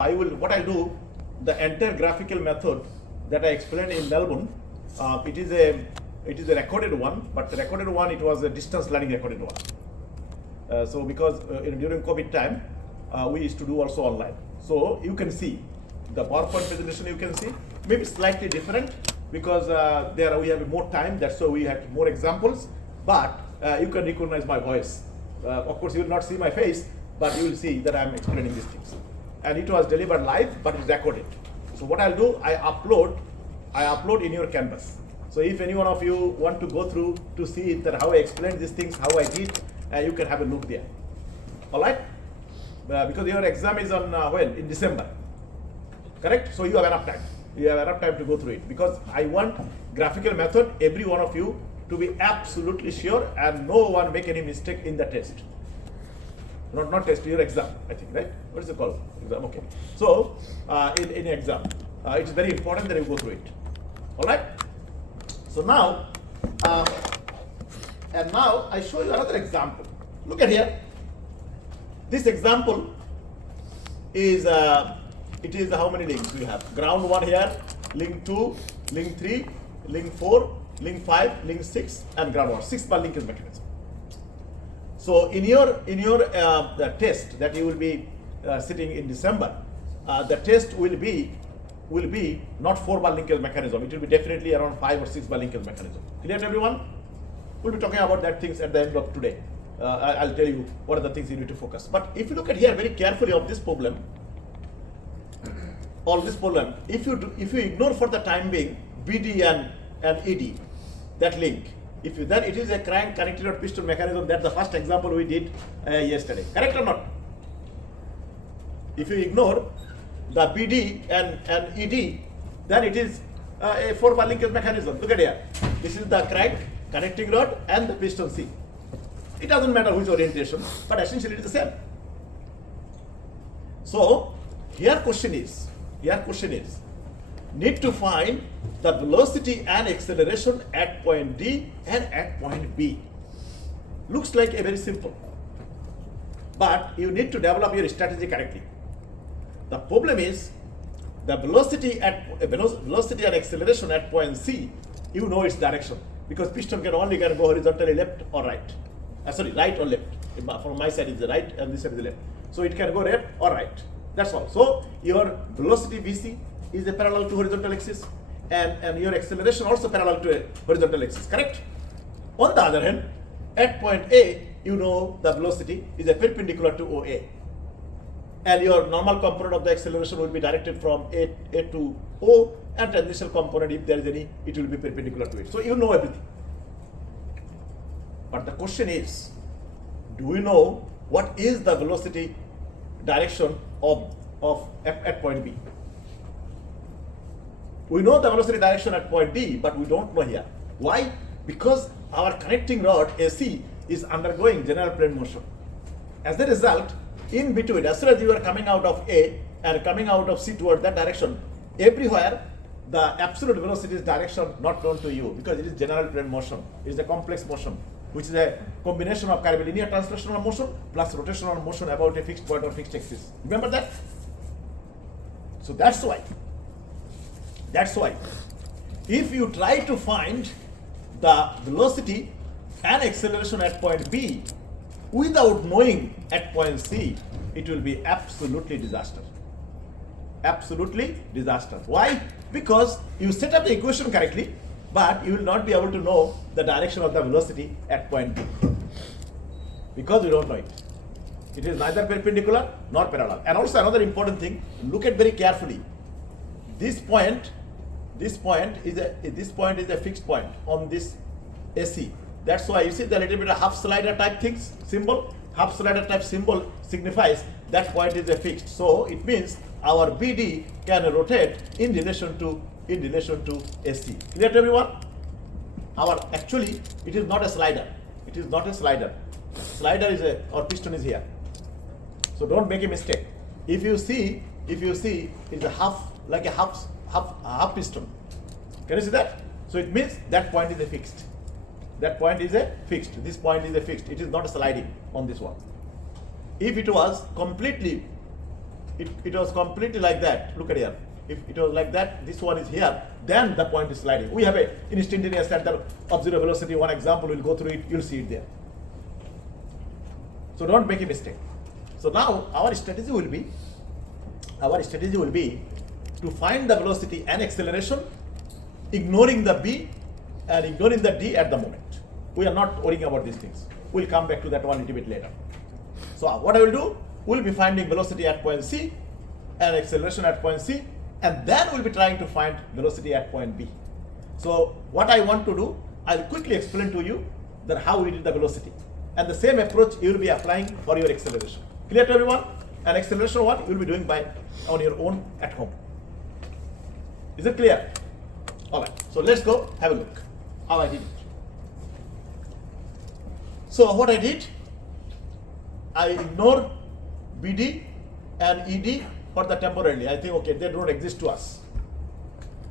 What I do, the entire graphical method that I explained in Melbourne, it is a recorded one, but the recorded one, it was a distance learning recorded one. So because during COVID time, we used to do also online. So you can see the PowerPoint presentation, you can see maybe slightly different because there we have more time, that's why we had more examples, but you can recognize my voice. Of course, you will not see my face, but you will see that I am explaining these things. And it was delivered live, but it's recorded. So what I'll do, I upload in your Canvas. So if any one of you want to go through to see that how I explained these things, how I did, you can have a look there. All right? Because your exam is on when? In December. Correct? So you have enough time. You have enough time to go through it. Because I want graphical method, every one of you to be absolutely sure and no one make any mistake in the test. Not test, your exam, I think, right? What is it called? Exam, okay. So, in exam, it's very important that you go through it. All right? So now, and now I show you another example. Look at here. This example is, it is how many links we have? Ground 1 here, link 2, link 3, link 4, link 5, link 6, and ground 1. 6 bar linkage mechanism. So in your the test that you will be sitting in December, the test will be not 4 bar linkage mechanism. It will be definitely around 5 or 6 bar linkage mechanism. Clear to everyone? We'll be talking about that things at the end of today. I'll tell you what are the things you need to focus. But if you look at here very carefully of this problem, if you ignore for the time being BD and ED, that link. Then it is a crank connected or piston mechanism. That's the first example we did yesterday. Correct or not? If you ignore the BD and ED, then it is a 4 bar linkage mechanism. Look at here. This is the crank, connecting rod, and the piston C. It doesn't matter which orientation, but essentially it is the same. So here question is, need to find the velocity and acceleration at point D and at point B. Looks like a very simple, but you need to develop your strategy correctly. The problem is the velocity and acceleration at point C, you know its direction because piston can only go horizontally left or right. Right or left. From my side is the right and this side is the left. So it can go left or right. That's all. So your velocity VC is a parallel to horizontal axis and your acceleration also parallel to a horizontal axis, correct? On the other hand, at point A, you know the velocity is a perpendicular to OA. And your normal component of the acceleration will be directed from A to O, and transitional component, if there is any, it will be perpendicular to it. So you know everything. But the question is, do we know what is the velocity direction at point B? We know the velocity direction at point D, but we don't know here. Why? Because our connecting rod AC is undergoing general plane motion. As a result, in between, as soon as you are coming out of A and coming out of C towards that direction, everywhere the absolute velocity is direction not known to you because it is general plane motion. It is a complex motion, which is a combination of curvilinear translational motion plus rotational motion about a fixed point or fixed axis. Remember that? So that's why, if you try to find the velocity and acceleration at point B without knowing at point C, it will be absolutely disaster. Absolutely disaster. Why? Because you set up the equation correctly, but you will not be able to know the direction of the velocity at point B because you don't know it. It is neither perpendicular nor parallel. And also another important thing, look at very carefully. This point is a fixed point on this AC. That's why you see the little bit of half slider type things, symbol. Half slider type symbol signifies that point is a fixed. So it means our BD can rotate in relation to AC. Clear to everyone? Actually, it is not a slider. It is not a slider. Slider is or piston is here. So don't make a mistake. If you see, it's a half piston. Can you see that? So it means that point is a fixed. That point is a fixed. This point is a fixed. It is not a sliding on this one. If it was completely it was completely like that. Look at here. If it was like that, this one is here, then the point is sliding. We have a instantaneous center of zero velocity. One example, we'll go through it, you'll see it there. So don't make a mistake. So now our strategy will be to find the velocity and acceleration, ignoring the B and ignoring the D at the moment. We are not worrying about these things. We'll come back to that one a little bit later. So what I will do, we'll be finding velocity at point C and acceleration at point C, and then we'll be trying to find velocity at point B. So what I want to do, I'll quickly explain to you that how we did the velocity. And the same approach you will be applying for your acceleration. Clear to everyone? And acceleration one you will be doing on your own at home. Is it clear? All right. So let's go have a look how I did it. So what I did, I ignored BD and ED for the temporarily. I think okay, they don't exist to us.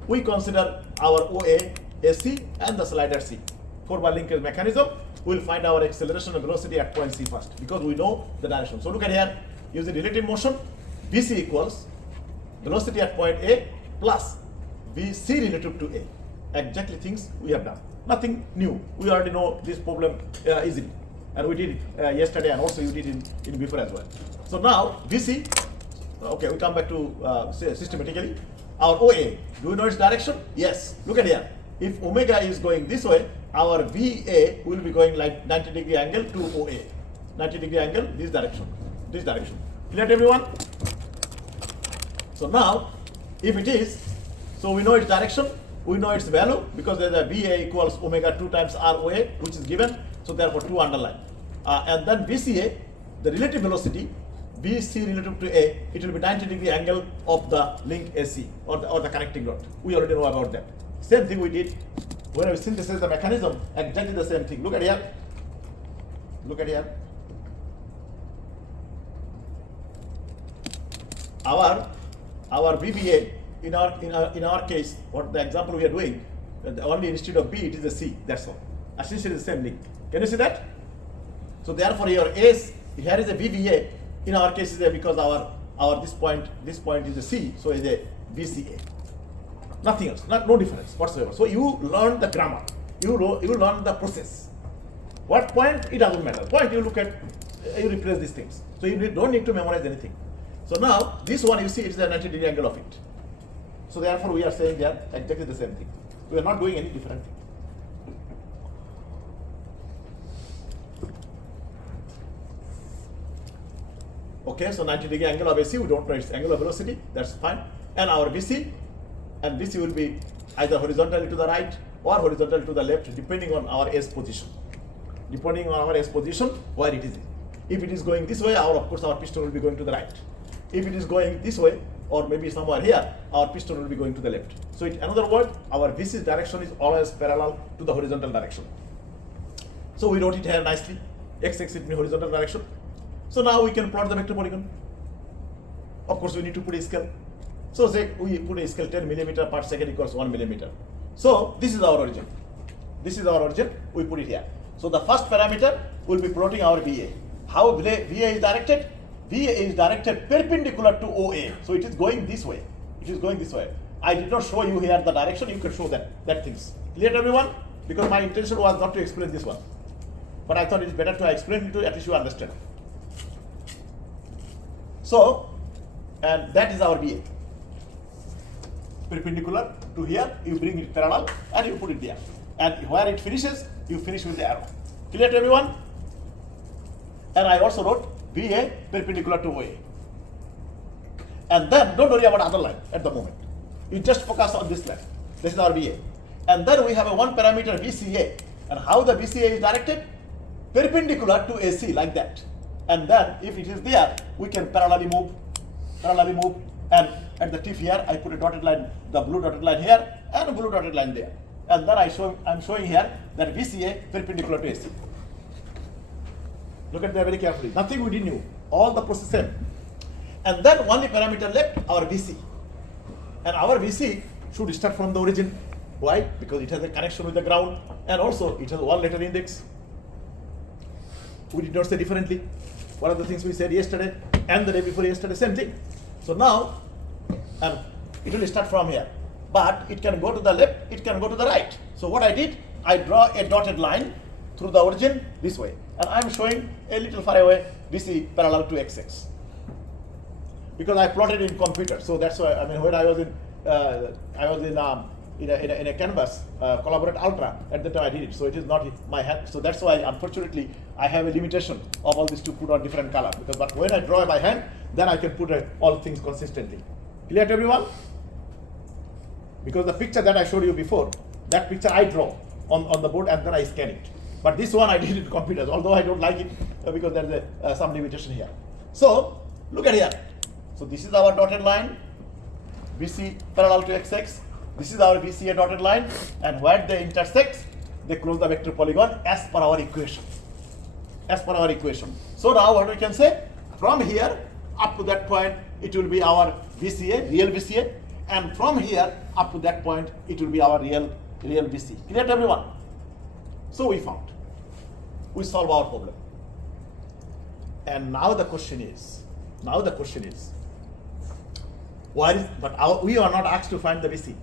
We consider our OA, AC and the slider C. For our linkage mechanism, we'll find our acceleration and velocity at point C first because we know the direction. So look at here, using relative motion, BC equals velocity at point A plus VC relative to A. Exactly things we have done. Nothing new. We already know this problem easily. And we did it yesterday, and also you did it in before as well. So now VC, okay, we come back to systematically. Our OA, do you know its direction? Yes. Look at here. If omega is going this way, our VA will be going like 90-degree angle to OA. 90-degree angle, this direction. This direction. Clear to everyone? So now, if it is, so we know its direction, we know its value because there's a VA equals omega 2 times ROA, which is given. So therefore 2 underline. And then VCA, the relative velocity, VC relative to A, it will be 90-degree angle of the link AC or the connecting rod. We already know about that. Same thing we did when we synthesize the mechanism, exactly the same thing. Look at here. Look at here. Our VBA in our case, what the example we are doing, only instead of B it is a C. That's all. Essentially the same link. Can you see that? So therefore your A's here is a VBA. In our case is a because our this point is a C, so is a VCA. Nothing else, no difference whatsoever. So you learn the grammar, you learn the process. What point, it doesn't matter. Point you look at, you replace these things. So you don't need to memorize anything. So now this one you see it is a 90-degree angle of it. So therefore we are saying they are exactly the same thing. We are not doing any different thing. Okay, so 90-degree angle of AC, we don't know its angular velocity, that's fine. And our VC, and VC will be either horizontally to the right or horizontally to the left, depending on our S position. Depending on our S position, where it is. If it is going this way, of course our piston will be going to the right. If it is going this way, or maybe somewhere here, our piston will be going to the left. So in another word, our VC's direction is always parallel to the horizontal direction. So we wrote it here nicely. X-axis means horizontal direction. So now we can plot the vector polygon. Of course, we need to put a scale. So say we put a scale 10 millimeter per second equals 1 millimeter. So this is our origin. This is our origin. We put it here. So the first parameter will be plotting our VA. How VA is directed? VA is directed perpendicular to OA. So it is going this way. It is going this way. I did not show you here the direction. You can show that things. Clear to everyone? Because my intention was not to explain this one, but I thought it is better to explain it to at least you understand. So, and that is our VA. Perpendicular to here, you bring it parallel and you put it there. And where it finishes, you finish with the arrow. Clear to everyone? And I also wrote VA perpendicular to OA. And then don't worry about other line at the moment. You just focus on this line. This is our VA. And then we have a one parameter VCA. And how the VCA is directed? Perpendicular to AC, like that. And then if it is there, we can parallelly move, and at the tip here, I put a dotted line, the blue dotted line here, and a blue dotted line there. And then I'm showing here that VCA perpendicular to AC. Look at that very carefully. Nothing we did new. All the process same. And then only parameter left, our VC. And our VC should start from the origin. Why? Because it has a connection with the ground, and also it has one letter index. We did not say differently. One of the things we said yesterday and the day before yesterday, same thing. So now, and it will start from here, but it can go to the left, it can go to the right. So what I did, I draw a dotted line through the origin this way, and I'm showing a little far away BC parallel to XX, because I plotted in computer. So that's why, I mean, when I was in a canvas, Collaborate Ultra, at the time I did it, so it is not in my hand. So that's why, unfortunately, I have a limitation of all this to put on different color, because but when I draw by hand, then I can put all things consistently. Clear to everyone? Because the picture that I showed you before, that picture I draw on the board and then I scan it. But this one I did it in computers, although I don't like it because there is some limitation here. So look at here. So this is our dotted line, BC parallel to XX. This is our BCA dotted line, and where they intersect, they close the vector polygon as per our equation. As per our equation. So now what we can say, from here up to that point, it will be our BCA, real BCA, and from here up to that point, it will be our real BC. Clear to everyone? So we found, we solve our problem. And now the question is, why is, but we are not asked to find the BC.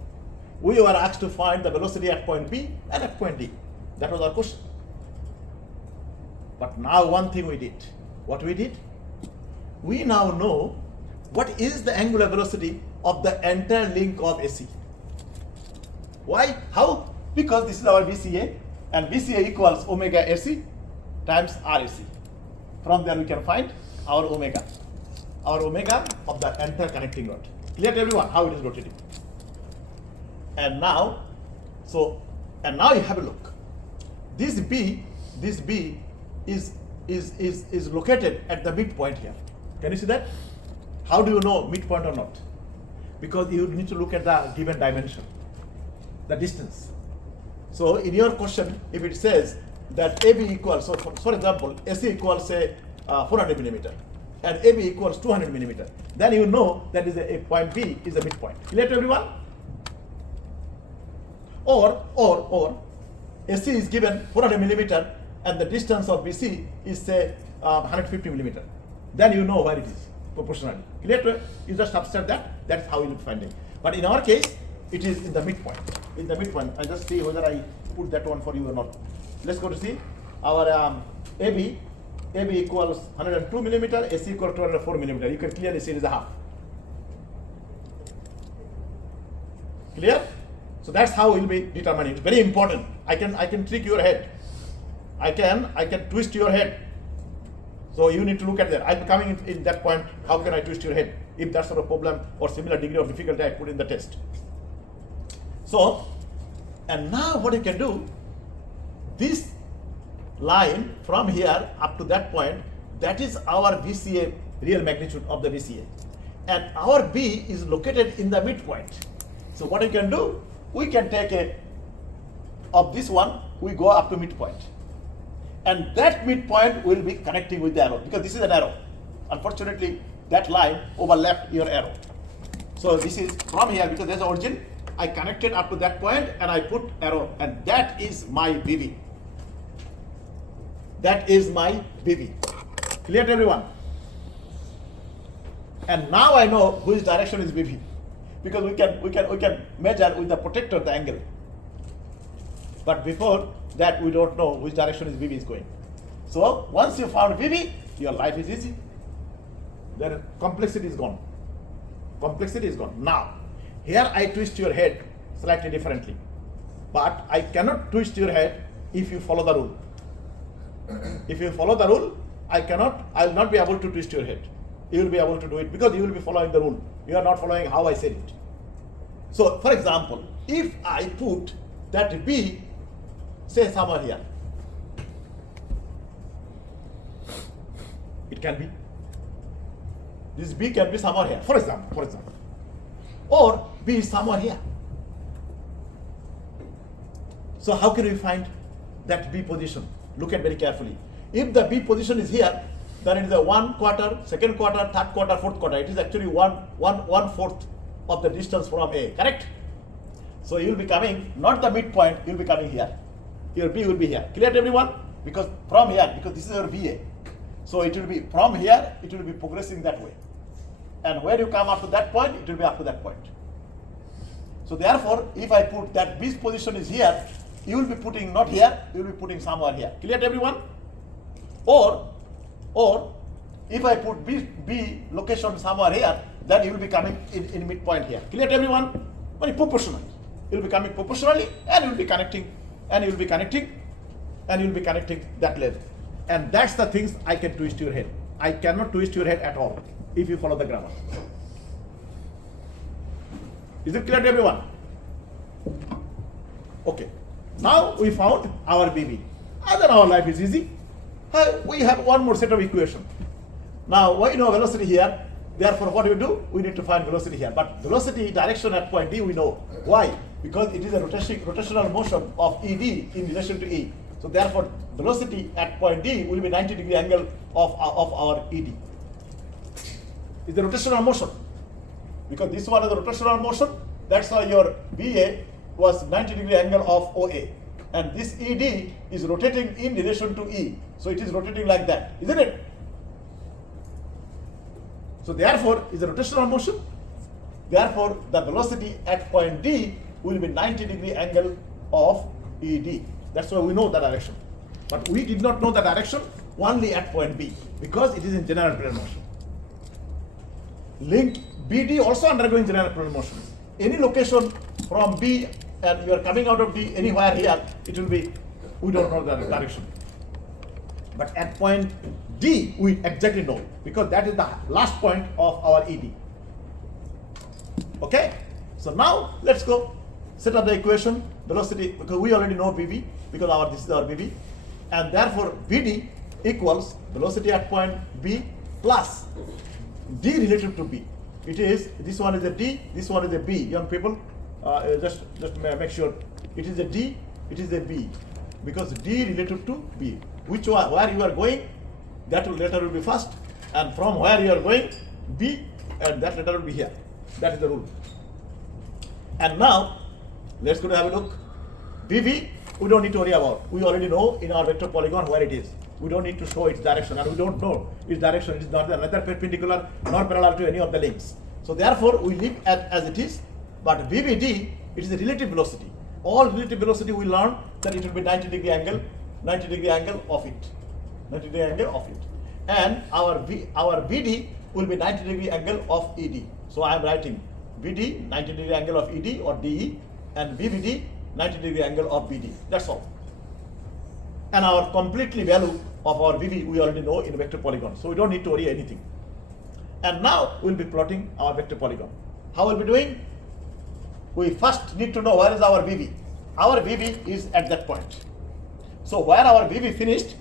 We were asked to find the velocity at point B and at point D. That was our question. But now one thing we did. What we did? We now know what is the angular velocity of the entire link of AC. Why? How? Because this is our BCA, and BCA equals omega AC times RAC. From there we can find our omega of the entire connecting rod. Clear to everyone how it is rotating? And now, now you have a look. This B is located at the midpoint here. Can you see that? How do you know midpoint or not? Because you need to look at the given dimension, the distance. So in your question, if it says that AB equals, so for example, AC equals say 400 millimeter, and AB equals 200 millimeter, then you know that is a point B is a midpoint. Clear to everyone? Or AC is given 400 millimeter and the distance of BC is say 150 millimeter. Then you know where it is proportionally. Clear to, you just subtract that. That's how you will find it. But in our case, it is in the midpoint. In the midpoint, I just see whether I put that one for you or not. Let's go to see our AB equals 102 millimeter, AC equals 204 millimeter. You can clearly see it is a half. Clear? So that's how it will be determined. It's very important. I can trick your head. I can twist your head. So you need to look at that. I'm coming in that point. How can I twist your head? If that's not a problem or similar degree of difficulty I put in the test. So, and now what you can do, this line from here up to that point, that is our VCA, real magnitude of the VCA. And our B is located in the midpoint. So what you can do, we can take of this one, we go up to midpoint. And that midpoint will be connecting with the arrow, because this is an arrow. Unfortunately, that line overlapped your arrow. So this is from here, because there's an origin, I connected up to that point and I put arrow, and that is my BV. That is my BV. Clear to everyone? And now I know which direction is BV, because we can measure with the protector the angle. But before that, we don't know which direction is BV is going. So once you found BV, your life is easy. Then complexity is gone. Complexity is gone. Now, here I twist your head slightly differently, but I cannot twist your head if you follow the rule. If you follow the rule, I will not be able to twist your head. You will be able to do it because you will be following the rule. You are not following how I said it. So, for example, if I put that B, say somewhere here, it can be. This B can be somewhere here, for example. Or B is somewhere here. So how can we find that B position? Look at very carefully. If the B position is here, then it is a 1 quarter, 2nd quarter, 3rd quarter, 4th quarter. It is actually one fourth of the distance from A, correct? So you will be coming, not the midpoint, you will be coming here. Your B will be here. Clear to everyone? Because from here, because this is your VA. So it will be from here, it will be progressing that way. And when you come up to that point, it will be up to that point. So therefore, if I put that B's position is here, you will be putting not here, you will be putting somewhere here. Clear to everyone? Or if I put B location somewhere here, then you will be coming in midpoint here. Clear to everyone? Very proportional. You will be coming proportionally, and you will be connecting, and you will be connecting, and you will be connecting that length. And that's the things I can twist your head. I cannot twist your head at all if you follow the grammar. Is it clear to everyone? Okay. Now we found our BB. And then our life is easy. We have one more set of equation. Now we know velocity here. Therefore, what do? We need to find velocity here. But velocity direction at point D we know. Why? Because it is a rotational motion of ED in relation to E. So therefore, velocity at point D will be 90-degree angle of our ED. It's the rotational motion. Because this one is a rotational motion, that's why your BA was 90-degree angle of OA. And this ED is rotating in relation to E. So it is rotating like that, isn't it? So therefore, it's a rotational motion. Therefore, the velocity at point D will be 90-degree angle of ED. That's why we know the direction. But we did not know the direction only at point B, because it is in general plane motion. Link BD also undergoing general plane motion. Any location from B and you are coming out of D anywhere here, it will be, we don't know the direction. But at point D, we exactly know, because that is the last point of our ED. Okay? So now let's go set up the equation, velocity, because we already know BB, because this is our BB. And therefore, BD equals velocity at point B plus D relative to B. It is, this one is a D, this one is a B. Young people, just make sure it is a D, it is a B, because D relative to B. Which one, where you are going, that letter will be first, and from where you are going, B, and that letter will be here. That is the rule. And now, let's go to have a look. BB, we don't need to worry about. We already know in our vector polygon where it is. We don't need to show its direction, and we don't know its direction. It is not neither perpendicular nor parallel to any of the links. So therefore, we leave it as it is. But BBD, it is a relative velocity. All relative velocity we learn that it will be 90-degree angle, 90-degree angle of it, 90-degree angle of it. And our BD will be 90-degree angle of ED. So I am writing BD 90-degree angle of ED or DE, and BBD 90-degree angle of BD. That's all. And our completely value of our BB we already know in vector polygon. So we don't need to worry anything. And now we'll be plotting our vector polygon. How we'll be doing? We first need to know where is our BB. Our BB is at that point. So where our BB finished,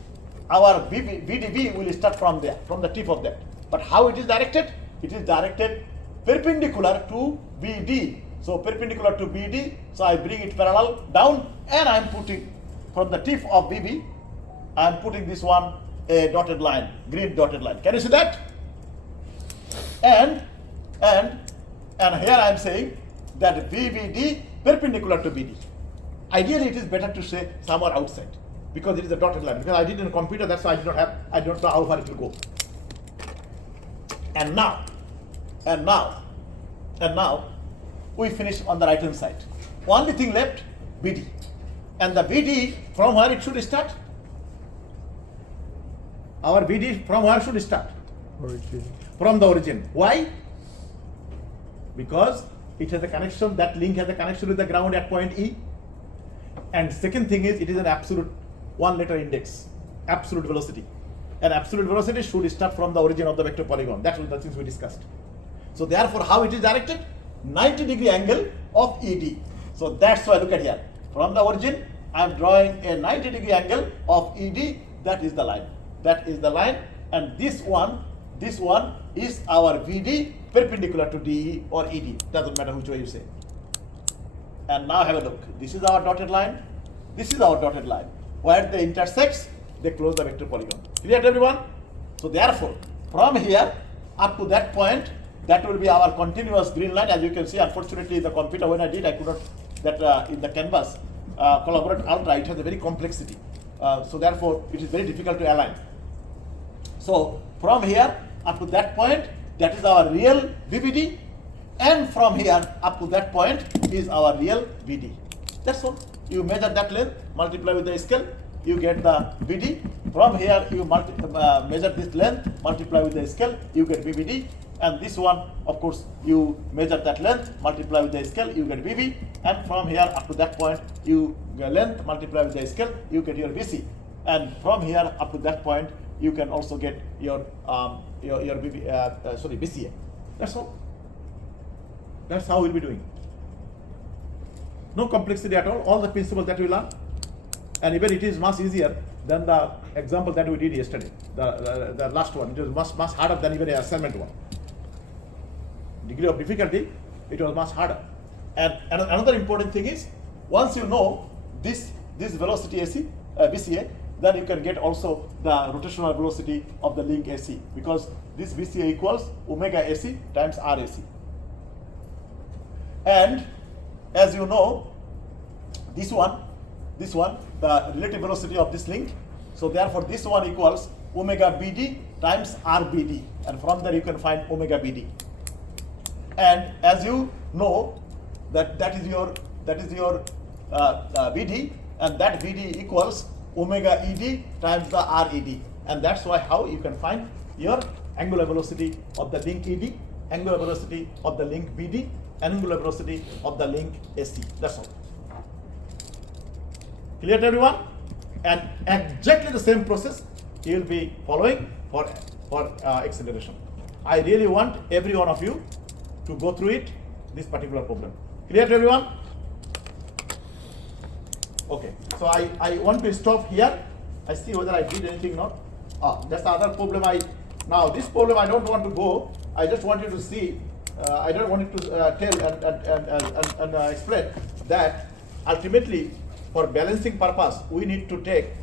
our BDB will start from there, from the tip of that. But how it is directed? It is directed perpendicular to BD. So perpendicular to BD, so I bring it parallel down, and I am putting from the tip of BB, I am putting this one a dotted line, green dotted line. Can you see that? And here I am saying that BBD perpendicular to BD. Ideally, it is better to say somewhere outside, because it is a dotted line. Because I did it in a computer, that's why I don't know how far it will go. And now, we finish on the right hand side. Only thing left, BD. And the BD, from where it should start? Our BD from where should start? Origin. From the origin. Why? Because it has a connection, that link has a connection with the ground at point E. And second thing is, it is an absolute one letter index, absolute velocity. And absolute velocity should start from the origin of the vector polygon. That's one of the things we discussed. So therefore, how it is directed? 90-degree angle of ED. So that's why look at here. From the origin, I am drawing a 90-degree angle of ED. That is the line. That is the line. And this one is our VD perpendicular to DE or ED. Doesn't matter which way you say. And now have a look. This is our dotted line. This is our dotted line. Where they intersects, they close the vector polygon. Clear to everyone? So therefore, from here up to that point, that will be our continuous green line. As you can see, unfortunately, the computer, when I did, I could not, that in the canvas, Collaborate Ultra, it has a very complexity. So therefore, it is very difficult to align. So from here up to that point, that is our real VBD, and from here up to that point is our real VD. That's all. You measure that length, multiply with the scale, you get the VD. From here you measure this length, multiply with the scale, you get VBD. And this one, of course, you measure that length, multiply with the scale, you get VB. And from here up to that point, you length, multiply with the scale, you get your VC. And from here up to that point, you can also get your BCA. That's all. That's how we'll be doing. No complexity at all the principles that we learn. And even it is much easier than the example that we did yesterday, the last one. It was much harder than even an assignment one. Degree of difficulty, it was much harder. And another important thing is, once you know this velocity AC, BCA, then you can get also the rotational velocity of the link AC, because this BCA equals omega AC times RAC. And as you know, this one, the relative velocity of this link. So therefore, this one equals omega BD times RBD, and from there you can find omega BD. And as you know, that is your BD, and that BD equals omega ED times the RED, and that's why how you can find your angular velocity of the link ED, angular velocity of the link BD, angular velocity of the link AC. That's all. Clear to everyone? And exactly the same process you will be following for acceleration. I really want every one of you to go through it, this particular problem. Clear to everyone? Okay, so I want to stop here. I see whether I did anything or not. That's the other problem. Now this problem I don't want to go. I just want you to see. I don't want you to tell and explain that ultimately, for balancing purpose, we need to take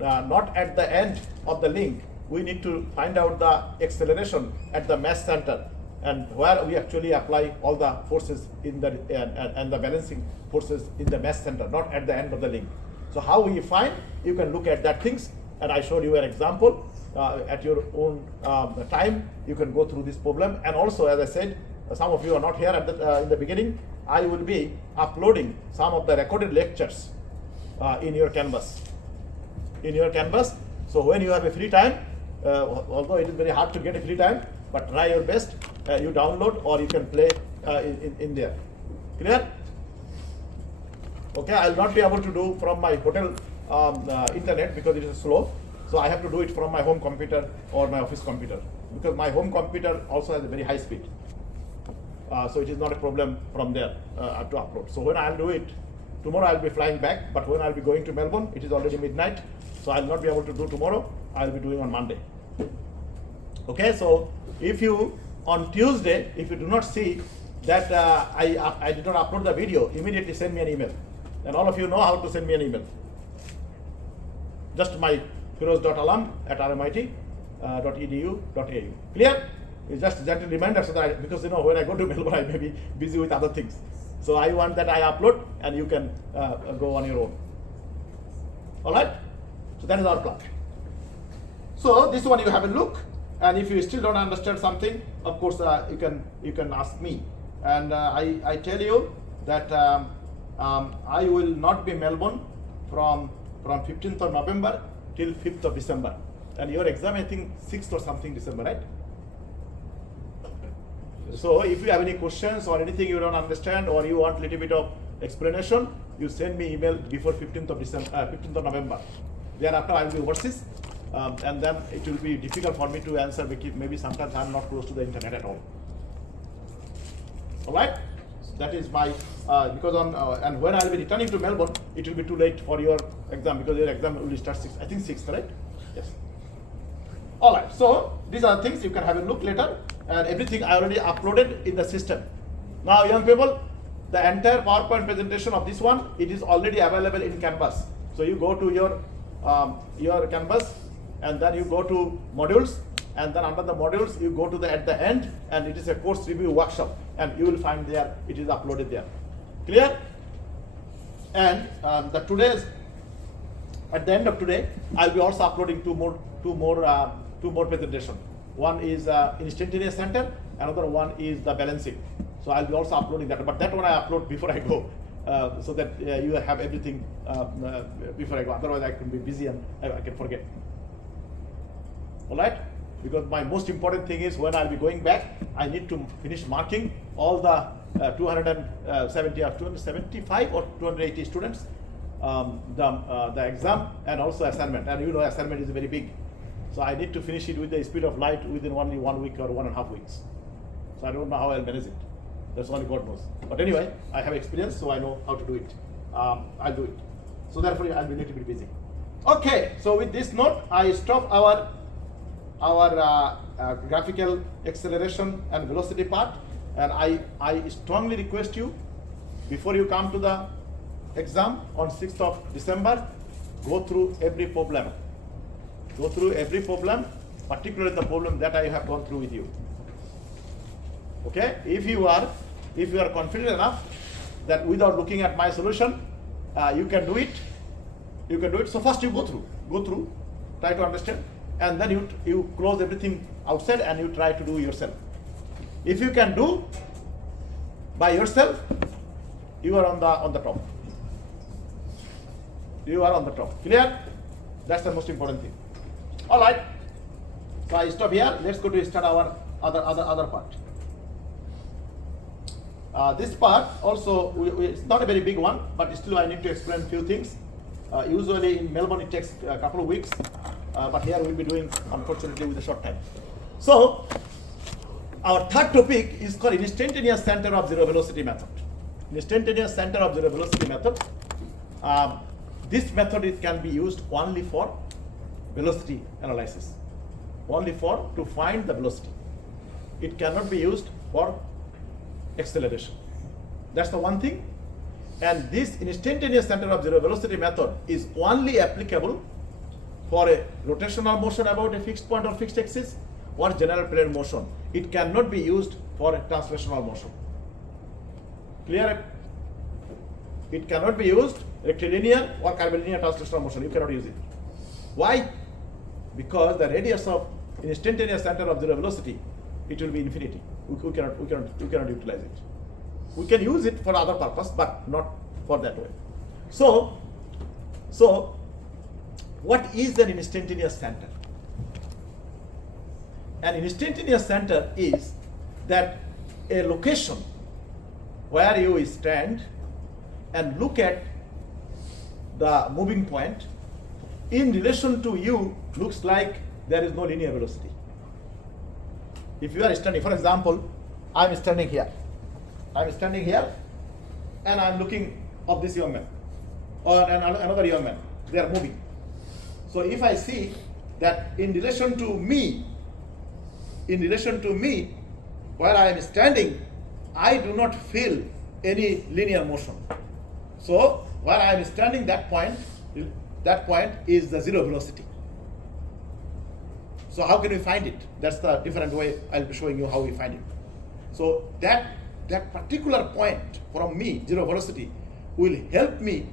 not at the end of the link. We need to find out the acceleration at the mass center, and where we actually apply all the forces in the and the balancing forces in the mass center, not at the end of the link. So how we find? You can look at that things, and I showed you an example at your own time. You can go through this problem, and also, as I said, some of you are not here at in the beginning. I will be uploading some of the recorded lectures in your Canvas. So when you have a free time, although it is very hard to get a free time, but try your best. You download or you can play in there. Clear? Okay, I will not be able to do from my hotel internet because it is slow. So I have to do it from my home computer or my office computer, because my home computer also has a very high speed. So it is not a problem from there to upload. So when I'll do it, tomorrow I'll be flying back, but when I'll be going to Melbourne, it is already midnight. So I'll not be able to do tomorrow. I'll be doing on Monday. Okay, so if you, on Tuesday, if you do not see that I did not upload the video, immediately send me an email. And all of you know how to send me an email. Just my firoz.alam@rmit.edu.au. Clear? It's just that reminder, so that because when I go to Melbourne, I may be busy with other things. So I want that I upload, and you can go on your own. All right? So that is our plan. So this one you have a look, and if you still don't understand something, of course you can ask me. And I tell you that I will not be in Melbourne from 15th of November till 5th of December. And your exam, I think 6th or something December, right? So if you have any questions or anything you don't understand, or you want a little bit of explanation, you send me email before 15th of November. Thereafter I will be overseas, and then it will be difficult for me to answer, because maybe sometimes I am not close to the internet at all. All right? That is my because and when I will be returning to Melbourne, it will be too late for your exam, because your exam will start 6th, I think 6th, right? Yes. All right. So these are things you can have a look later, and everything I already uploaded in the system. Now, young people, the entire PowerPoint presentation of this one, it is already available in Canvas. So you go to your Canvas, and then you go to modules, and then under the modules you go to the at the end, and it is a course review workshop, and you will find there it is uploaded there. Clear? And at the end of today, I'll be also uploading two more presentation. One is instantaneous center, another one is the balancing. So I'll be also uploading that, but that one I upload before I go, so that you have everything before I go. Otherwise I can be busy and I can forget. All right? Because my most important thing is when I'll be going back, I need to finish marking all the 270 or 275 or 280 students, the exam and also assignment. And you know assignment is very big. So I need to finish it with the speed of light within only 1 week or 1.5 weeks. So I don't know how I'll manage it. That's only God knows. But anyway, I have experience, so I know how to do it. I'll do it. So therefore, I'll be a little bit busy. Okay, so with this note, I stop our graphical acceleration and velocity part. And I strongly request you, before you come to the exam on 6th of December, go through every problem. Go through every problem, particularly the problem that I have gone through with you. Okay? If you are confident enough that without looking at my solution, you can do it. You can do it. So first you go through, try to understand, and then you close everything outside and you try to do yourself. If you can do by yourself, you are on the top. You are on the top. Clear? That's the most important thing. All right. So I stop here. Let's go to start our other part. This part also it's not a very big one, but still I need to explain a few things. Usually in Melbourne it takes a couple of weeks, but here we'll be doing unfortunately with a short time. So our third topic is called instantaneous center of zero velocity method. Instantaneous center of zero velocity method. This method can be used only for velocity analysis, only to find the velocity. It cannot be used for acceleration. That's the one thing. And this instantaneous center of zero velocity method is only applicable for a rotational motion about a fixed point or fixed axis or general plane motion. It cannot be used for a translational motion. Clear? It cannot be used rectilinear or curvilinear translational motion. You cannot use it. Why? Because the radius of instantaneous center of zero velocity, it will be infinity. We cannot utilize it. We can use it for other purpose, but not for that way. So what is an instantaneous center? An instantaneous center is that a location where you stand and look at the moving point in relation to you looks like there is no linear velocity. If you are standing, for example, I am standing here. And I am looking at this young man or another young man. They are moving. So if I see that in relation to me, where I am standing, I do not feel any linear motion. So where I am standing, that point is the zero velocity. So how can we find it? That's the different way I'll be showing you how we find it. So that particular point from me, zero velocity, will help me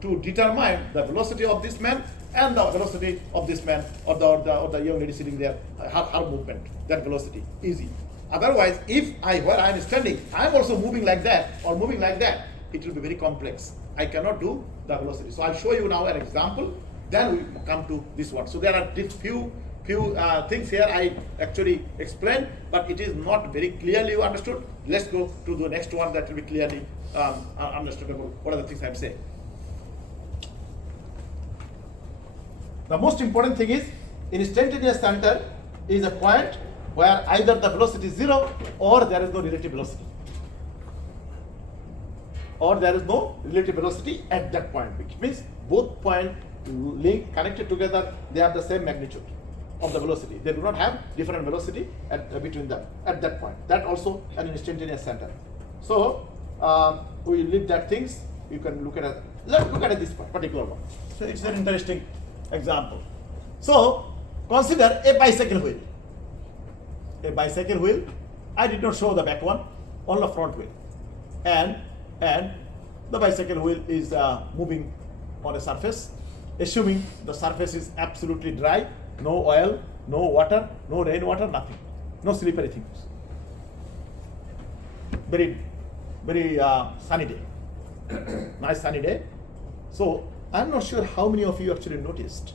to determine the velocity of this man and the velocity of this man or the young lady sitting there, her movement, that velocity, easy. Otherwise, where I am standing, I am also moving like that or moving like that, it will be very complex. I cannot do the velocity. So I'll show you now an example, then we come to this one. So there are few things here I actually explained, but it is not very clearly understood. Let's go to the next one that will be clearly understandable. What are the things I'm saying? The most important thing is instantaneous center is a point where either the velocity is zero or there is no relative velocity. Or there is no relative velocity at that point, which means both points connected together, they have the same magnitude of the velocity. They do not have different velocity between them at that point. That also an instantaneous center. So we leave that things. You can look at it. Let's look at this particular one. So it's an interesting example. So consider a bicycle wheel. A bicycle wheel. I did not show the back one, only the front wheel, and the bicycle wheel is moving on a surface. Assuming the surface is absolutely dry, no oil, no water, no rainwater, nothing, no slippery things. Very sunny day, nice sunny day. So I'm not sure how many of you actually noticed.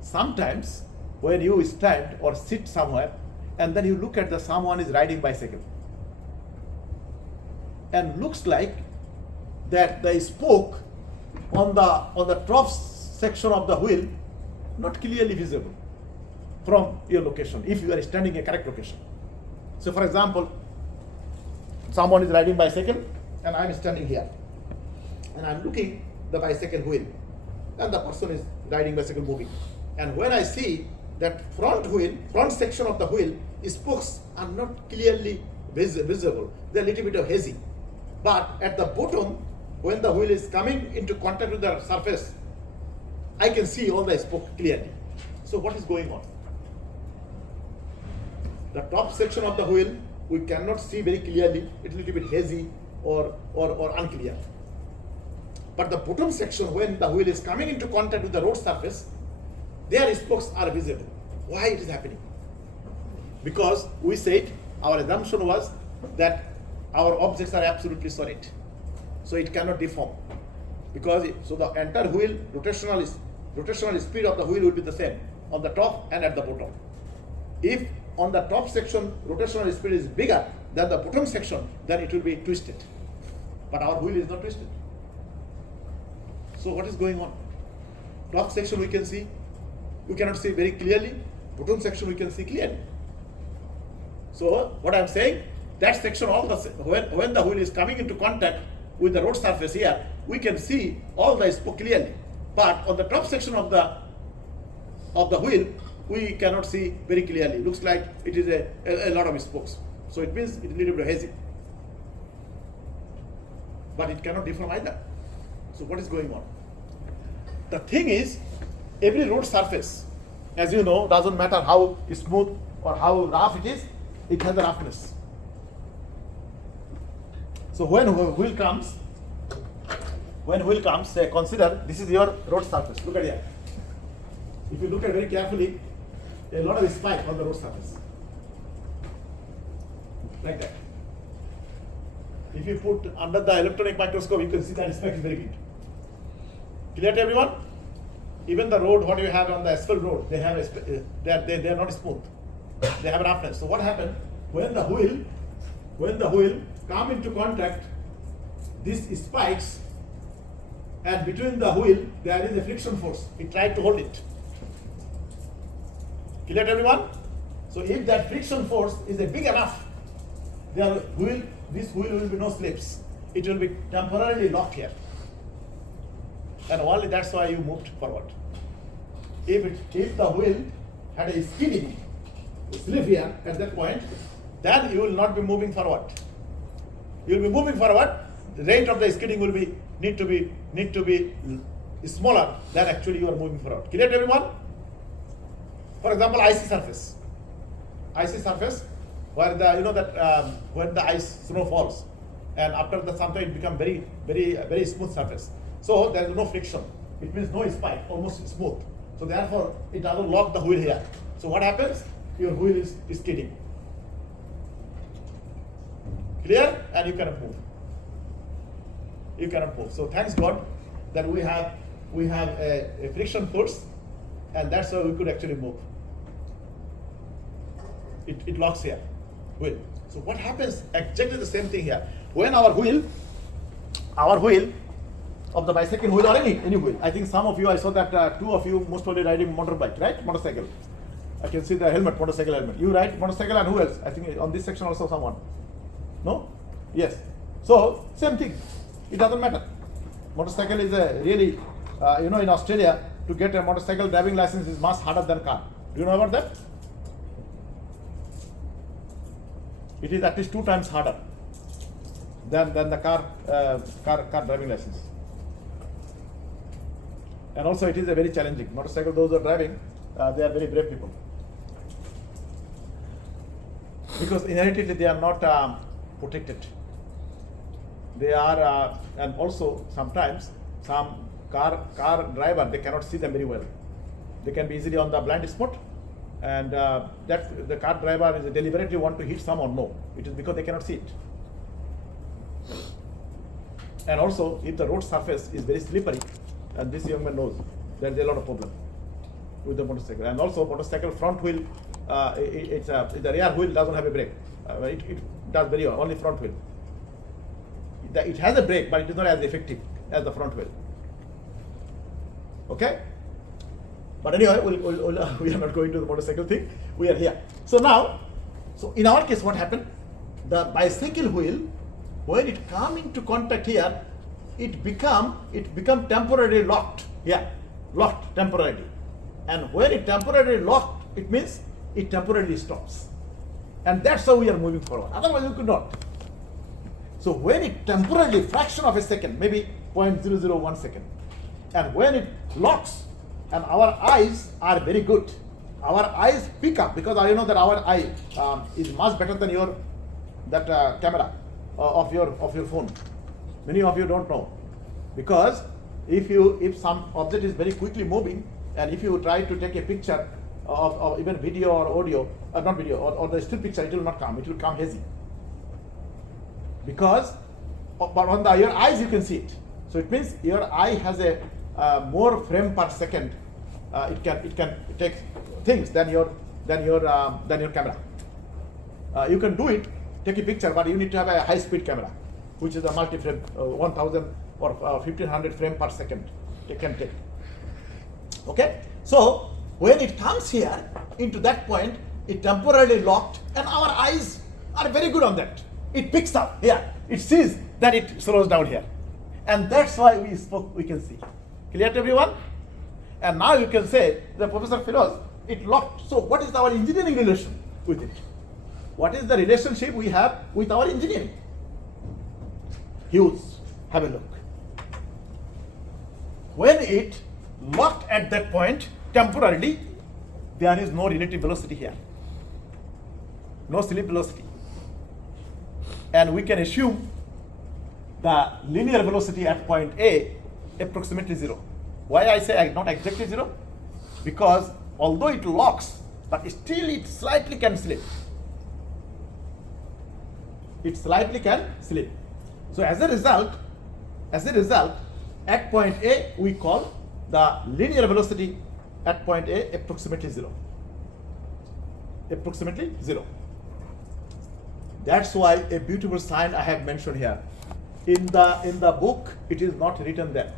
Sometimes when you stand or sit somewhere and then you look at someone is riding bicycle, and looks like that the spoke on the top section of the wheel not clearly visible from your location if you are standing in a correct location. So for example, someone is riding bicycle and I'm standing here and I'm looking the bicycle wheel and the person is riding bicycle moving, and when I see that front section of the wheel, spokes are not clearly visible, they're a little bit of hazy, but at the bottom when the wheel is coming into contact with the surface, I can see all the spokes clearly. So what is going on? The top section of the wheel we cannot see very clearly, it's a little bit hazy or unclear. But the bottom section, when the wheel is coming into contact with the road surface, their spokes are visible. Why it is happening? Because we said our assumption was that our objects are absolutely solid, so it cannot deform. So the entire wheel rotational speed of the wheel will be the same on the top and at the bottom. If on the top section rotational speed is bigger than the bottom section, then it will be twisted. But our wheel is not twisted. So what is going on? Top section we can see, we cannot see very clearly. Bottom section we can see clearly. So what I am saying, that section, when the wheel is coming into contact with the road surface here, we can see all the spoke clearly. But on the top section of the wheel, we cannot see very clearly. Looks like it is a lot of spokes. So it means it is a little bit hazy. But it cannot deform either. So what is going on? The thing is, every road surface, as you know, doesn't matter how smooth or how rough it is, it has a roughness. So when wheel comes, say, consider this is your road surface. Look at here. If you look at very carefully, a lot of spike on the road surface, like that. If you put under the electronic microscope, you can see that spike is very big. Clear to everyone? Even the road, what you have on the asphalt road, they have they are not smooth. They have roughness. So what happened when the wheel come into contact, these spikes, and between the wheel there is a friction force. It tried to hold it. Clear to everyone? So if that friction force is big enough, this wheel will be no slips. It will be temporarily locked here. And only that's why you moved forward. If the wheel had a skidding slip here at that point, then you will not be moving forward. You will be moving forward. The rate of the skidding will need to be smaller than actually you are moving forward. Clear to everyone? For example, icy surface, where when the snow falls, and after some time it becomes very smooth surface. So there is no friction. It means no spike, almost smooth. So therefore, it doesn't lock the wheel here. So what happens? Your wheel is skidding. Clear? And you cannot move. You cannot move. So thanks God that we have a friction force, and that's how we could actually move. It locks here, wheel. So what happens? Exactly the same thing here. When our wheel of the bicycle wheel or any wheel. I think some of you, I saw that two of you most probably riding motorbike, right? Motorcycle. I can see the helmet, motorcycle helmet. You ride motorcycle and who else? I think on this section also someone. No? Yes. So same thing. It doesn't matter. Motorcycle is a really, in Australia, to get a motorcycle driving license is much harder than car. Do you know about that? It is at least 2 times harder than the car driving license. And also it is a very challenging. Motorcycle, those who are driving, they are very brave people. Because inherently they are not protected. They are, and also sometimes some car driver, they cannot see them very well. They can be easily on the blind spot, and that the car driver is deliberately want to hit someone. No, it is because they cannot see it. And also, if the road surface is very slippery, and this young man knows, there is a lot of problem with the motorcycle. And also, motorcycle front wheel, the rear wheel doesn't have a brake. It does very well, only front wheel. It has a brake, but it is not as effective as the front wheel. Okay? But anyway, we are not going to the motorcycle thing. We are here. So now, in our case, what happened? The bicycle wheel, when it come into contact here, it become temporarily locked. Yeah, locked temporarily. And when it temporarily locked, it means it temporarily stops. And that's how we are moving forward. Otherwise, we could not. So when it temporarily, fraction of a second, maybe 0.001 second, and when it locks, and our eyes are very good, our eyes pick up, because I know that our eye is much better than your camera of your phone. Many of you don't know, because if some object is very quickly moving, and if you try to take a picture of even video or audio, not video, or the still picture, it will not come. It will come hazy, because but on your eyes you can see it. So it means your eye has a more frame per second. It can take things than your camera. You can do it, take a picture, but you need to have a high speed camera, which is a multi-frame, 1000 or 1500 frame per second. It can take. Okay, so when it comes here into that point, it temporarily locked, and our eyes are very good on that. It picks up here. It sees that it slows down here, and that's why we can see. Clear to everyone? And now you can say, the Professor Firoz, it locked. So what is our engineering relation with it? What is the relationship we have with our engineering? Huge. Have a look. When it locked at that point temporarily, there is no relative velocity here, no slip velocity, and we can assume the linear velocity at point A approximately 0. Why I say not exactly 0? Because although it locks, but still it slightly can slip. It slightly can slip. So as a result, at point A we call the linear velocity at point A approximately 0. Approximately 0. That's why a beautiful sign I have mentioned here. In the book, it is not written there.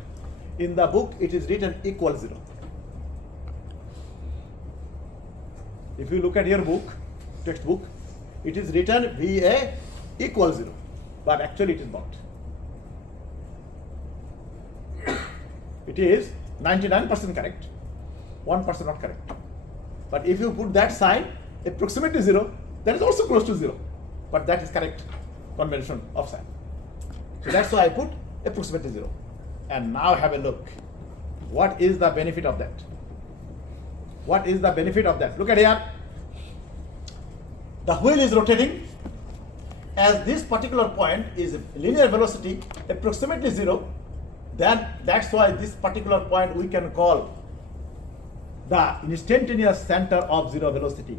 In the book, it is written equal 0. If you look at your book, textbook, it is written VA equal 0, but actually it is not. It is 99% correct, 1% not correct. But if you put that sign, approximately 0, that is also close to 0, but that is correct convention of sign. So that's why I put approximately 0. And now have a look. What is the benefit of that? What is the benefit of that? Look at here. The wheel is rotating. As this particular point is linear velocity approximately 0, then that's why this particular point we can call the instantaneous center of 0 velocity.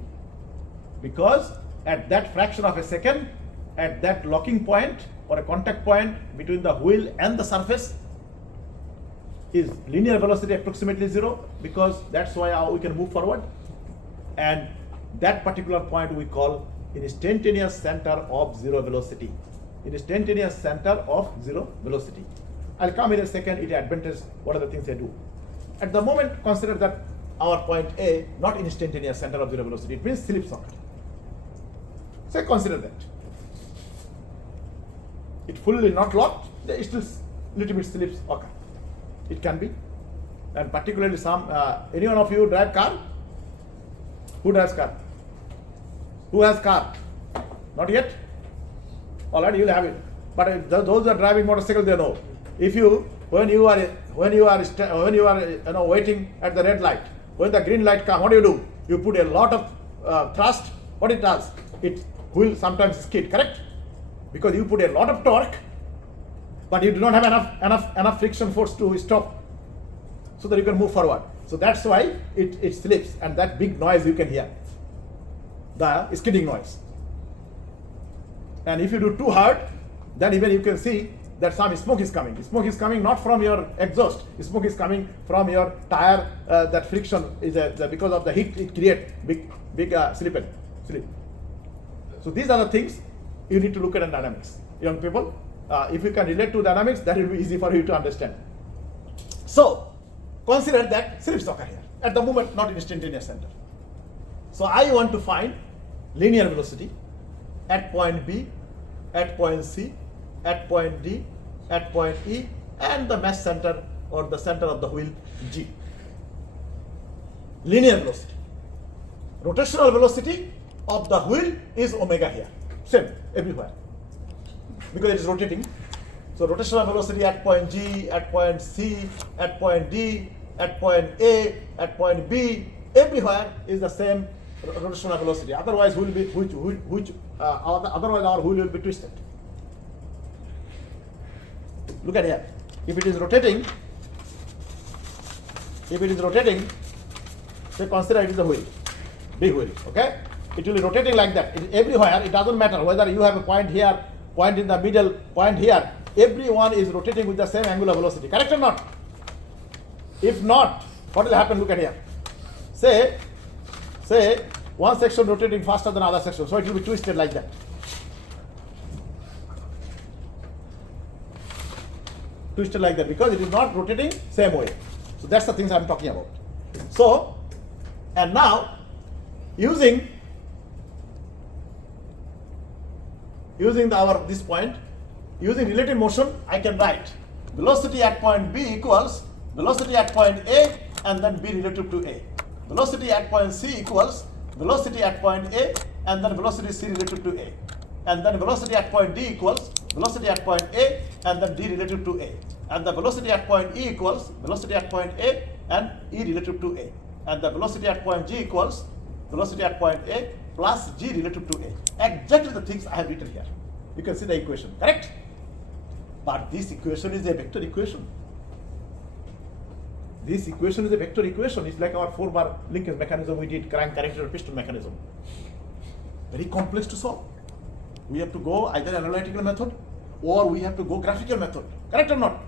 Because at that fraction of a second, at that locking point or a contact point between the wheel and the surface, is linear velocity approximately 0, because that's why we can move forward. And that particular point we call instantaneous center of 0 velocity. Instantaneous center of 0 velocity. I'll come in a second, it advantages what are the things I do. At the moment, consider that our point A, not instantaneous center of 0 velocity, it means slip socket. So consider that. It fully not locked, there is still little bit slips occur. It can be, and particularly any one of you drive car? Who drives car? Who has car? Not yet? Alright, you'll have it. But those who are driving motorcycle, they know. If you, when you are waiting at the red light, when the green light comes, what do? You put a lot of thrust. What it does? It will sometimes skid, correct? Because you put a lot of torque, but you do not have enough friction force to stop, so that you can move forward. So that's why it slips, and that big noise you can hear, the skidding noise. And if you do too hard, then even you can see that some smoke is coming. Smoke is coming not from your exhaust. Smoke is coming from your tire. That friction is because of the heat it creates big slip. So these are the things you need to look at in dynamics, young people. If you can relate to dynamics, that will be easy for you to understand. So consider that slips occur here at the moment, not in instantaneous center. So I want to find linear velocity at point B, at point C, at point D, at point E, and the mesh center or the center of the wheel G. Linear velocity. Rotational velocity of the wheel is omega here. Same everywhere, because it is rotating. So rotational velocity at point G, at point C, at point D, at point A, at point B, everywhere is the same rotational velocity. Otherwise, otherwise our wheel will be twisted. Look at here. If it is rotating, say consider it is a wheel, big wheel. Okay, it will be rotating like that. Everywhere, it doesn't matter whether you have a point here, point in the middle, point here. Everyone is rotating with the same angular velocity. Correct or not? If not, what will happen? Look at here. Say one section rotating faster than other section, so it will be twisted like that. Twisted like that because it is not rotating same way. So that's the things I'm talking about. So, and now using this point, using relative motion, I can write velocity at point B equals velocity at point A and then B relative to A. Velocity at point C equals velocity at point A and then velocity C relative to A. And then velocity at point D equals velocity at point A and then D relative to A. And the velocity at point E equals velocity at point A and E relative to A. And the velocity at point G equals velocity at point A plus G relative to A. Exactly the things I have written here. You can see the equation, correct? But this equation is a vector equation. This equation is a vector equation. It's like our 4-bar linkage mechanism we did, crank, connector, piston mechanism. Very complex to solve. We have to go either analytical method or we have to go graphical method. Correct or not?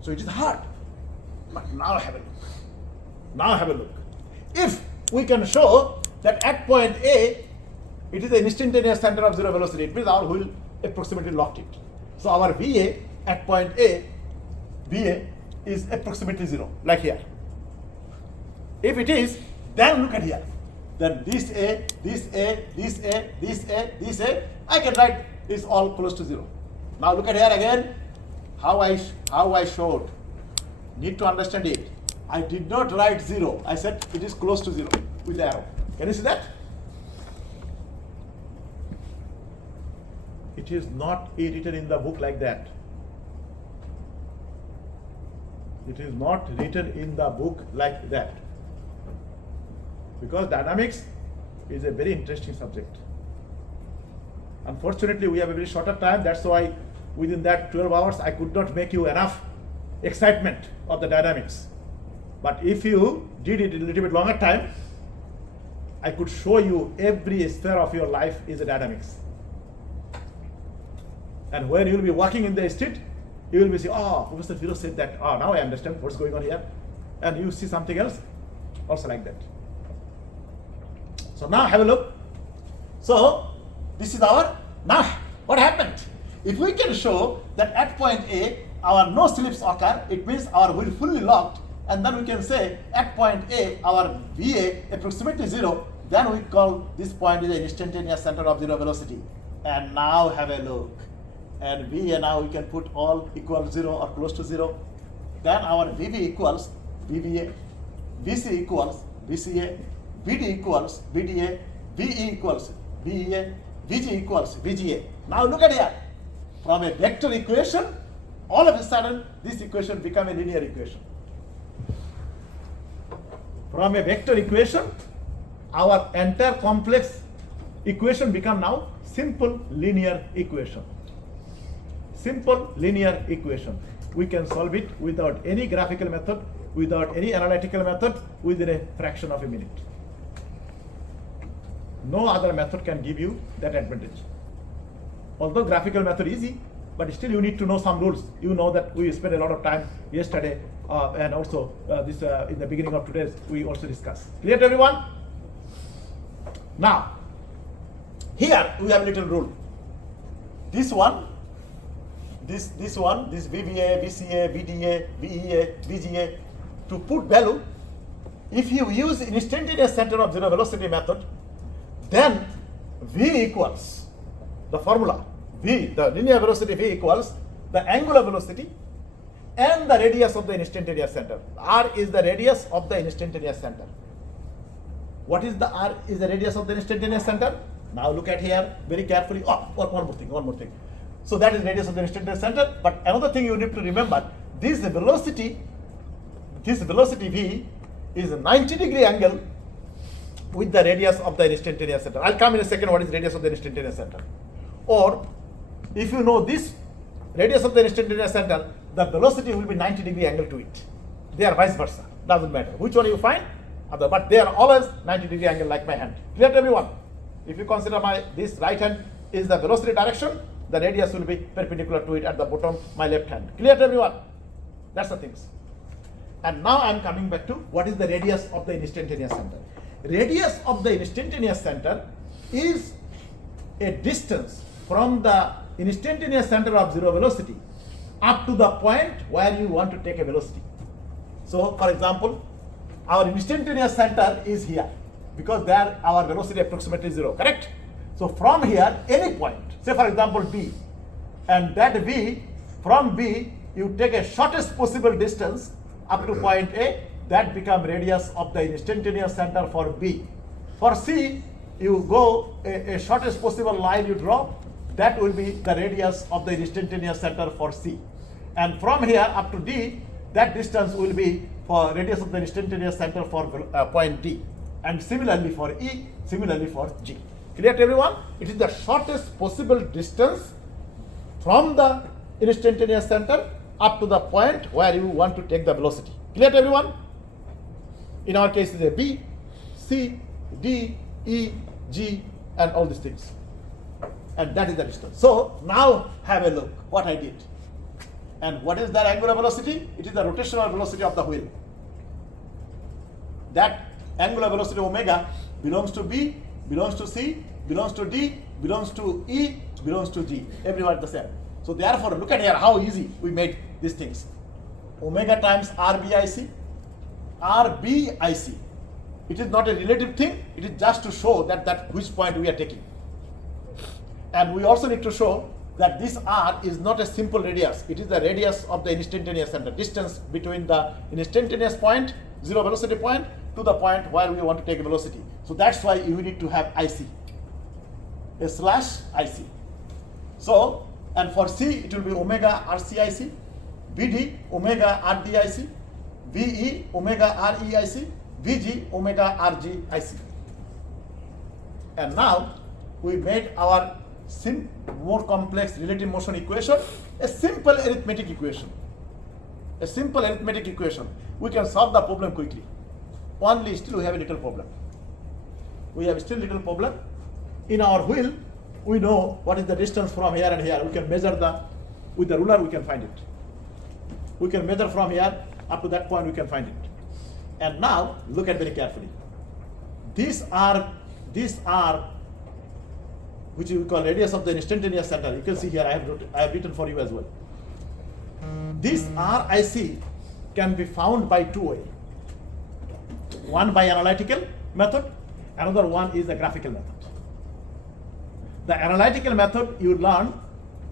So it is hard. But now have a look. If we can show that at point A, it is an instantaneous center of zero velocity, it means our wheel approximately locked it. So our VA at point A, VA is approximately zero, like here. If it is, then look at here. Then this A, this A, this A, this A, this A, I can write is all close to zero. Now look at here again, how I showed. Need to understand it. I did not write zero. I said it is close to zero with the arrow. Can you see that? It is not written in the book like that. It is not written in the book like that. Because dynamics is a very interesting subject. Unfortunately, we have a very shorter time. That's why within that 12 hours, I could not make you enough excitement of the dynamics. But if you did it in a little bit longer time, I could show you every sphere of your life is a dynamics. And when you will be walking in the street, you will be saying, oh, Professor Firoz said that. Oh, now I understand what's going on here. And you see something else, also like that. So now have a look. So this is our, now what happened? If we can show that at point A, our no slips occur, it means our wheel fully locked, and then we can say at point A, our VA approximately zero, then we call this point is an instantaneous center of zero velocity. And now have a look. And VA now we can put all equal zero or close to zero. Then our VV equals VVA, VC equals VCA, VD equals VDA, VE equals VEA, VG equals VGA. Now look at here. From a vector equation, all of a sudden this equation become a linear equation. From a vector equation, our entire complex equation become now simple linear equation. Simple linear equation. We can solve it without any graphical method, without any analytical method within a fraction of a minute. No other method can give you that advantage. Although graphical method is easy, but still you need to know some rules. You know that we spent a lot of time yesterday and also this in the beginning of today's we also discussed. Clear to everyone? Now, here we have a little rule. This one, this VBA, VCA, VDA, VEA, VGA, to put value, if you use instantaneous center of zero velocity method, then V equals the formula V, the linear velocity V equals the angular velocity and the radius of the instantaneous center. R is the radius of the instantaneous center. What is the R is the radius of the instantaneous center? Now look at here very carefully. Oh, one more thing. So that is radius of the instantaneous center. But another thing you need to remember, this velocity V is a 90-degree angle with the radius of the instantaneous center. I'll come in a second what is radius of the instantaneous center. Or if you know this radius of the instantaneous center, the velocity will be 90-degree angle to it. They are vice versa. Doesn't matter. Which one you find? But they are always 90-degree angle like my hand. Clear to everyone? If you consider this right hand is the velocity direction, the radius will be perpendicular to it at the bottom, my left hand. Clear to everyone? That's the things. And now I'm coming back to what is the radius of the instantaneous center. Radius of the instantaneous center is a distance from the instantaneous center of zero velocity up to the point where you want to take a velocity. So for example, our instantaneous center is here because there our velocity approximately zero, correct? So from here, any point, say for example B, and that V, from B, you take a shortest possible distance up to point A, that become radius of the instantaneous center for B. For C, you go a shortest possible line you draw, that will be the radius of the instantaneous center for C. And from here up to D, that distance will be for radius of the instantaneous center for point D. And similarly for E, similarly for G. Clear to everyone? It is the shortest possible distance from the instantaneous center up to the point where you want to take the velocity. Clear to everyone? In our case, it is a B, C, D, E, G, and all these things. And that is the distance. So now have a look what I did. And what is that angular velocity? It is the rotational velocity of the wheel. That angular velocity omega belongs to B, belongs to C, belongs to D, belongs to E, belongs to G. Everywhere the same. So therefore, look at here how easy we made these things. Omega times RBIC. RBIC. It is not a relative thing. It is just to show that which point we are taking. And we also need to show that this R is not a simple radius. It is the radius of the instantaneous center, distance between the instantaneous point, zero velocity point, to the point where we want to take a velocity. So that's why you need to have IC, a slash IC. So, and for C, it will be omega RCIC, BD, omega RDIC, VE, omega REIC, VG, omega RGIC. And now, we made our more complex relative motion equation a simple arithmetic equation. A simple arithmetic equation. We can solve the problem quickly. Only still we have a little problem. We have still little problem. In our wheel, we know what is the distance from here and here. We can measure with the ruler we can find it. We can measure from here up to that point we can find it. And now look at very carefully. These are which we call radius of the instantaneous center. You can see here I have written for you as well. This RIC can be found by two ways. One by analytical method, another one is the graphical method. The analytical method you learned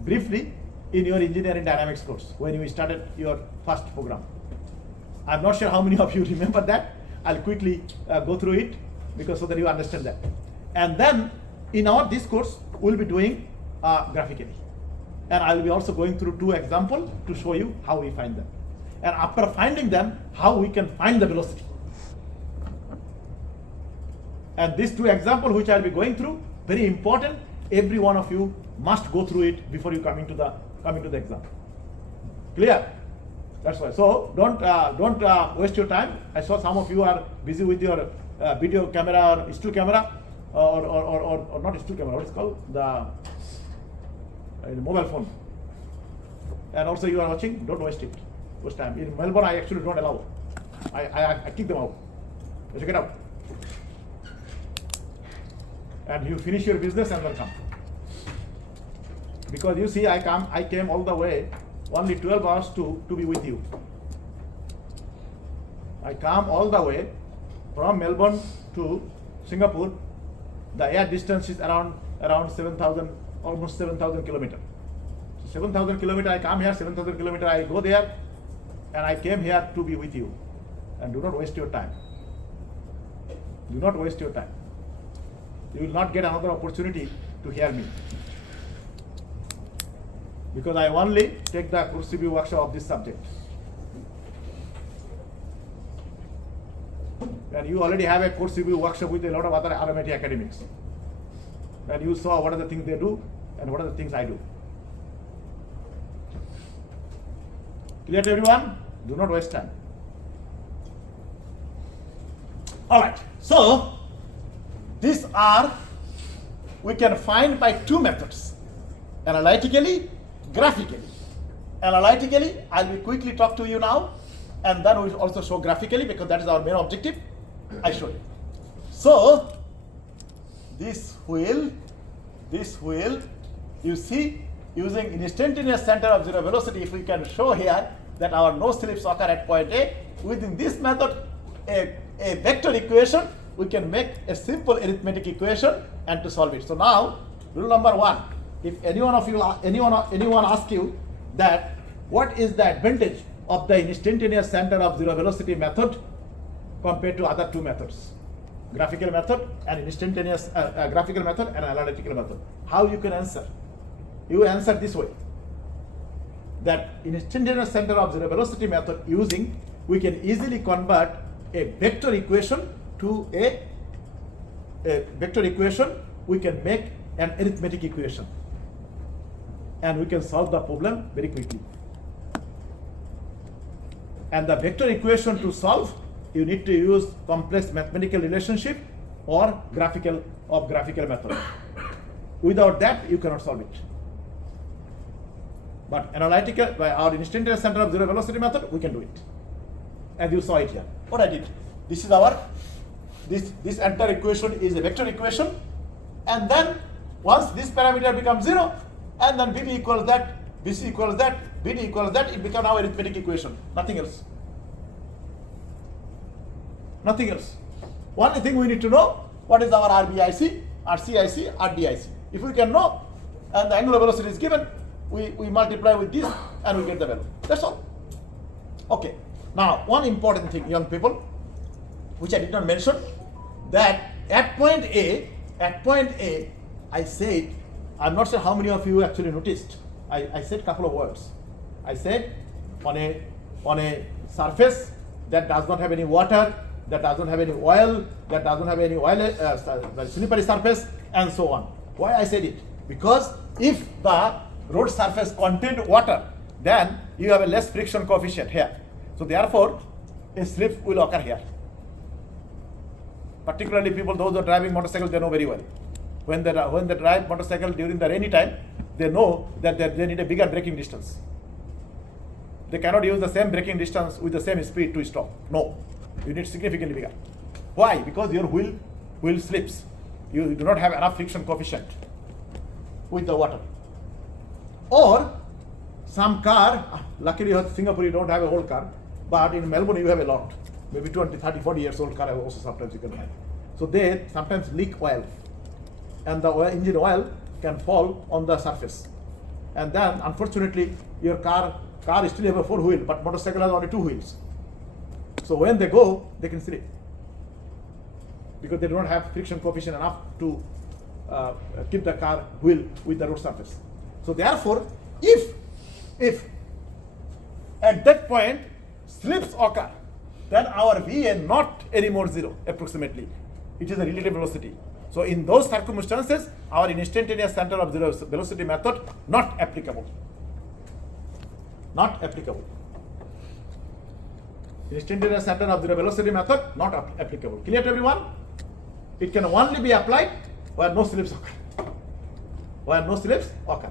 briefly in your engineering dynamics course when you started your first program. I'm not sure how many of you remember that. I'll quickly go through it because so that you understand that. And then in this course, we'll be doing graphically. And I'll be also going through two examples to show you how we find them. And after finding them, how we can find the velocity. And these two examples which I'll be going through, very important. Every one of you must go through it before you come into the exam. Clear? That's why. So don't waste your time. I saw some of you are busy with your video camera or still camera or not still camera. What is it called? The mobile phone. And also you are watching. Don't waste it. Waste time. In Melbourne, I actually don't allow. I kick them out. Let's get out. And you finish your business and then come. Because you see, I came all the way, only 12 hours to be with you. I come all the way from Melbourne to Singapore. The air distance is around 7,000, almost 7,000 kilometers. So 7,000 kilometers, I come here, 7,000 kilometers, I go there, and I came here to be with you. And do not waste your time. Do not waste your time. You will not get another opportunity to hear me. Because I only take the course review workshop of this subject. And you already have a course review workshop with a lot of other RMIT academics. And you saw what are the things they do and what are the things I do. Clear to everyone? Do not waste time. Alright, so these are, we can find by two methods. Analytically, graphically. Analytically, I will quickly talk to you now, and then we will also show graphically because that is our main objective. I show you. So, this wheel, you see, using instantaneous center of zero velocity, if we can show here that our no slips occur at point A, within this method, a vector equation, we can make a simple arithmetic equation and to solve it. So now, rule number one. If anyone asks you that what is the advantage of the instantaneous center of zero velocity method compared to other two methods, graphical method and instantaneous graphical method and analytical method, how you can answer? You answer this way: that instantaneous center of zero velocity method using, we can easily convert a vector equation to a vector equation. We can make an arithmetic equation. And we can solve the problem very quickly. And the vector equation to solve, you need to use complex mathematical relationship or graphical method. Without that, you cannot solve it. But analytical, by our instantaneous center of zero velocity method, we can do it. And you saw it here. What I did, this is our, this entire equation is a vector equation. And then once this parameter becomes 0, and then BB equals that, BC equals that, BD equals that, it becomes our arithmetic equation. Nothing else. Nothing else. One thing we need to know, what is our RBIC, RCIC, RDIC. If we can know, and the angular velocity is given, we multiply with this and we get the value. That's all. Okay. Now, one important thing, young people, which I did not mention, that at point A, I said, I'm not sure how many of you actually noticed. I said a couple of words. I said on a surface that does not have any water, that doesn't have any oil, that doesn't have any oil, slippery surface, and so on. Why I said it? Because if the road surface contained water, then you have a less friction coefficient here. So therefore, a slip will occur here. Particularly people, those who are driving motorcycles, they know very well. When they drive motorcycle during the rainy time, they know that they need a bigger braking distance. They cannot use the same braking distance with the same speed to stop. No, you need significantly bigger. Why? Because your wheel slips. You do not have enough friction coefficient with the water. Or some car, luckily in Singapore you don't have a whole car, but in Melbourne you have a lot. Maybe 20, 30, 40 years old car also sometimes you can have. So they sometimes leak oil. And the engine oil can fall on the surface. And then unfortunately your car still have a 4 wheel, but motorcycle has only 2 wheels. So when they go, they can slip. Because they do not have friction coefficient enough to keep the car wheel with the road surface. So therefore, if at that point slips occur, then our VA not anymore 0 approximately. It is a relative velocity. So in those circumstances, our instantaneous center of zero velocity method not applicable. Not applicable. Instantaneous center of zero velocity method not applicable. Clear to everyone? It can only be applied where no slips occur. Where no slips occur.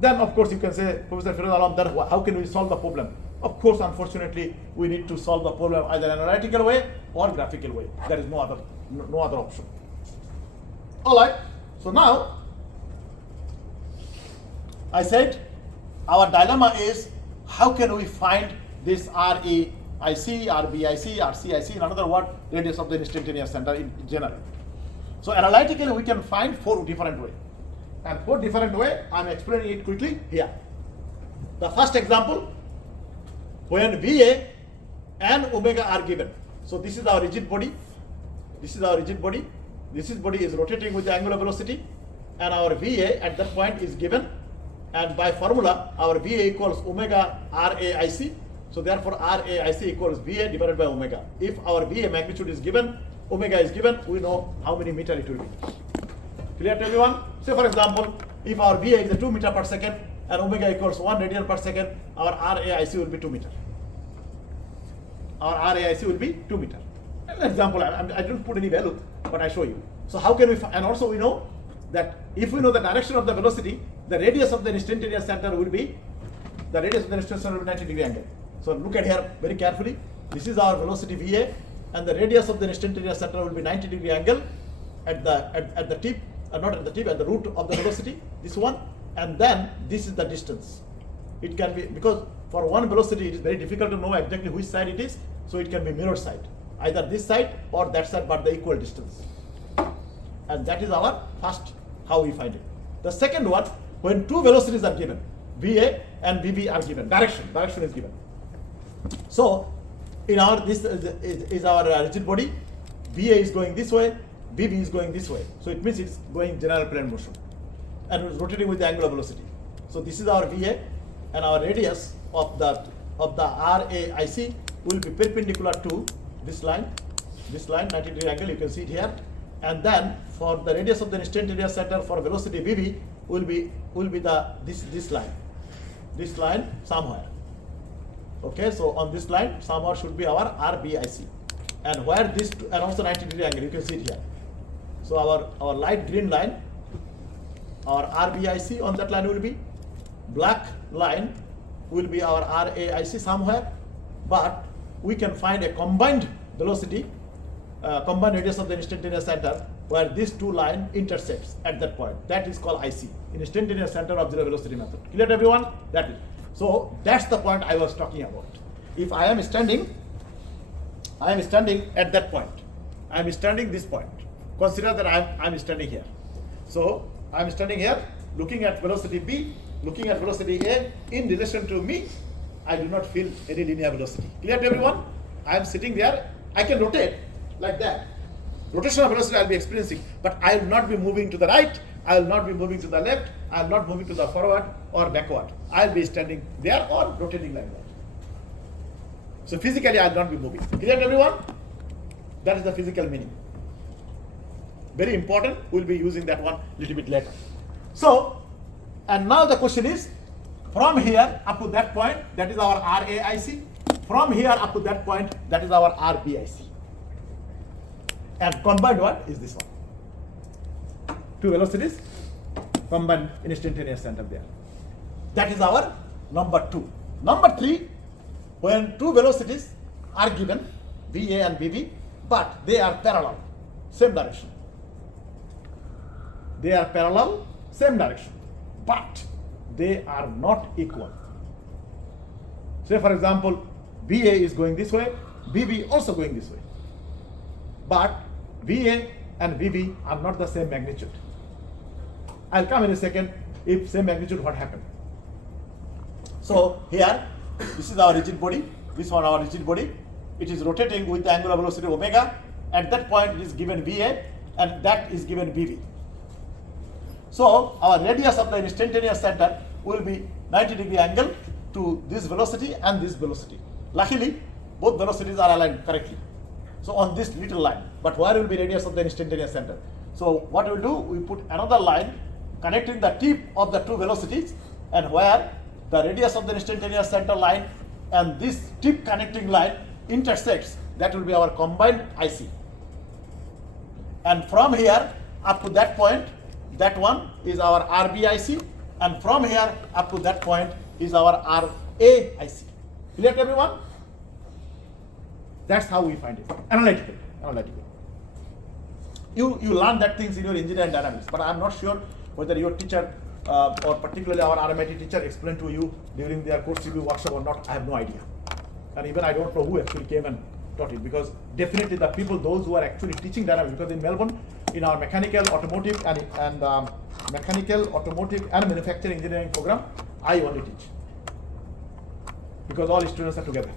Then of course you can say, Professor Firoz Alam, then how can we solve the problem? Of course, unfortunately, we need to solve the problem either analytical way or graphical way. There is no other option. All right. So now, I said our dilemma is how can we find this REIC, RBIC, RCIC, in another word, radius of the instantaneous center in general. So analytically, we can find 4 different ways. And 4 different ways, I'm explaining it quickly here. The first example, when VA and omega are given. So this is our rigid body. This is our rigid body. This body is rotating with the angular velocity, and our VA at that point is given. And by formula, our VA equals omega RAIC. So therefore, RAIC equals VA divided by omega. If our VA magnitude is given, omega is given, we know how many meter it will be. Clear to everyone? Say for example, if our VA is 2 meter per second and omega equals 1 radian per second, our RAIC will be 2 meter. Our RAIC will be 2 meter. An example, I don't put any value, but I show you. So how can we, and also we know that if we know the direction of the velocity, the radius of the instantaneous center will be, the radius of the instantaneous center will be 90 degree angle. So look at here very carefully. This is our velocity VA, and the radius of the instantaneous center will be 90 degree angle at the tip, not at the tip, at the root of the velocity, this one, and then this is the distance. It can be, because for one velocity it is very difficult to know exactly which side it is, so it can be mirror side, either this side or that side, but the equal distance. And that is our first, how we find it. The second one, when 2 velocities are given, VA and VB are given, direction is given. So in our, this is our rigid body, VA is going this way, VB is going this way. So it means it's going general plane motion and it's rotating with the angular velocity. So this is our VA, and our radius of the RAIC will be perpendicular to this line, 90 degree angle, you can see it here. And then for the radius of the instantaneous center for velocity VB will be this line somewhere. Okay, so on this line somewhere should be our RBIC, and where this and also 90 degree angle, you can see it here. So our light green line, our RBIC on that line will be, black line will be our RAIC somewhere, but we can find a combined velocity, combined radius of the instantaneous center where these 2 lines intersects at that point. That is called IC, instantaneous center of zero velocity method. Clear to everyone? That is. So that's the point I was talking about. If I am standing at that point. I am standing this point. Consider that I am standing here. So I am standing here, looking at velocity B, looking at velocity A in relation to me. I do not feel any linear velocity. Clear to everyone? I am sitting there. I can rotate like that. Rotational velocity I will be experiencing, but I will not be moving to the right. I will not be moving to the left. I will not moving to the forward or backward. I will be standing there or rotating like that. So physically I will not be moving. Clear to everyone? That is the physical meaning. Very important. We will be using that one a little bit later. So, and now the question is, from here up to that point, that is our RAIC. From here up to that point, that is our RBIC. And combined what is this one? 2 velocities combined instantaneous center there. That is our number 2. Number 3, when 2 velocities are given, VA and VB, but they are parallel, same direction. They are parallel, same direction, but they are not equal. Say for example, VA is going this way, VB also going this way. But VA and VB are not the same magnitude. I'll come in a second. If same magnitude, what happened? So here, this is our rigid body. This one our rigid body. It is rotating with the angular velocity omega. At that point, it is given VA, and that is given VB. So our radius of the instantaneous center will be 90 degree angle to this velocity and this velocity. Luckily, both velocities are aligned correctly. So on this little line, but where will be radius of the instantaneous center? So what we'll do, we put another line connecting the tip of the 2 velocities, and where the radius of the instantaneous center line and this tip connecting line intersects, that will be our combined IC. And from here up to that point, that one is our RBIC, and from here up to that point is our RAIC. Clear to everyone? That's how we find it. Analytical. You learn that things in your engineering dynamics, but I'm not sure whether your teacher or particularly our RMIT teacher explained to you during their course review workshop or not. I have no idea. And even I don't know who actually came and taught it, because definitely the people, those who are actually teaching dynamics, because in Melbourne, in our mechanical, automotive and manufacturing engineering program, I only teach, because all students are together.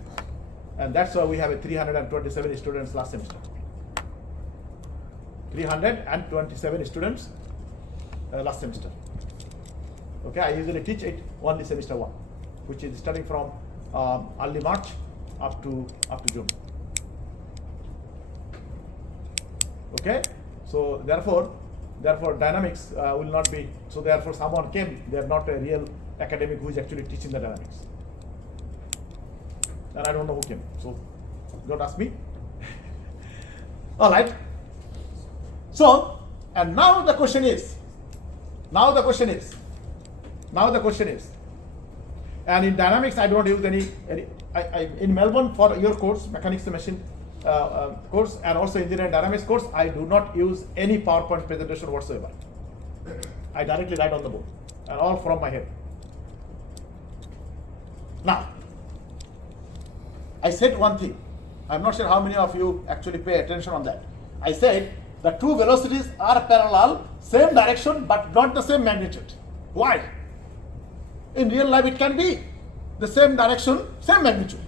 And that's why we have a 327 students last semester. 327 students last semester. Okay, I usually teach it only semester 1, which is starting from early March up to June. Okay, so therefore dynamics will not be, so therefore someone came, they are not a real academic who is actually teaching the dynamics. And I don't know who came, so don't ask me. All right. So, and now the question is, and in dynamics I don't use any in Melbourne for your course, mechanics and machine course, and also engineering dynamics course, I do not use any PowerPoint presentation whatsoever. I directly write on the board, and all from my head. Now, I said one thing. I'm not sure how many of you actually pay attention on that. I said the two velocities are parallel, same direction, but not the same magnitude. Why? In real life, it can be the same direction, same magnitude.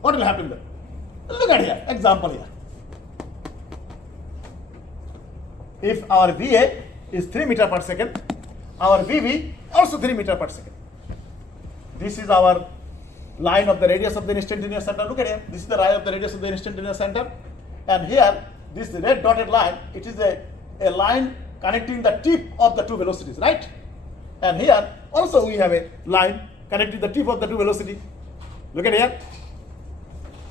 What will happen then? Look at here, example here. If our VA is 3 meters per second, our VV also 3 meters per second. This is our line of the radius of the instantaneous center. Look at here. This is the line of the radius of the instantaneous center. And here, this red dotted line, it is a line connecting the tip of the two velocities, right? And here, also we have a line connecting the tip of the two velocities. Look at here.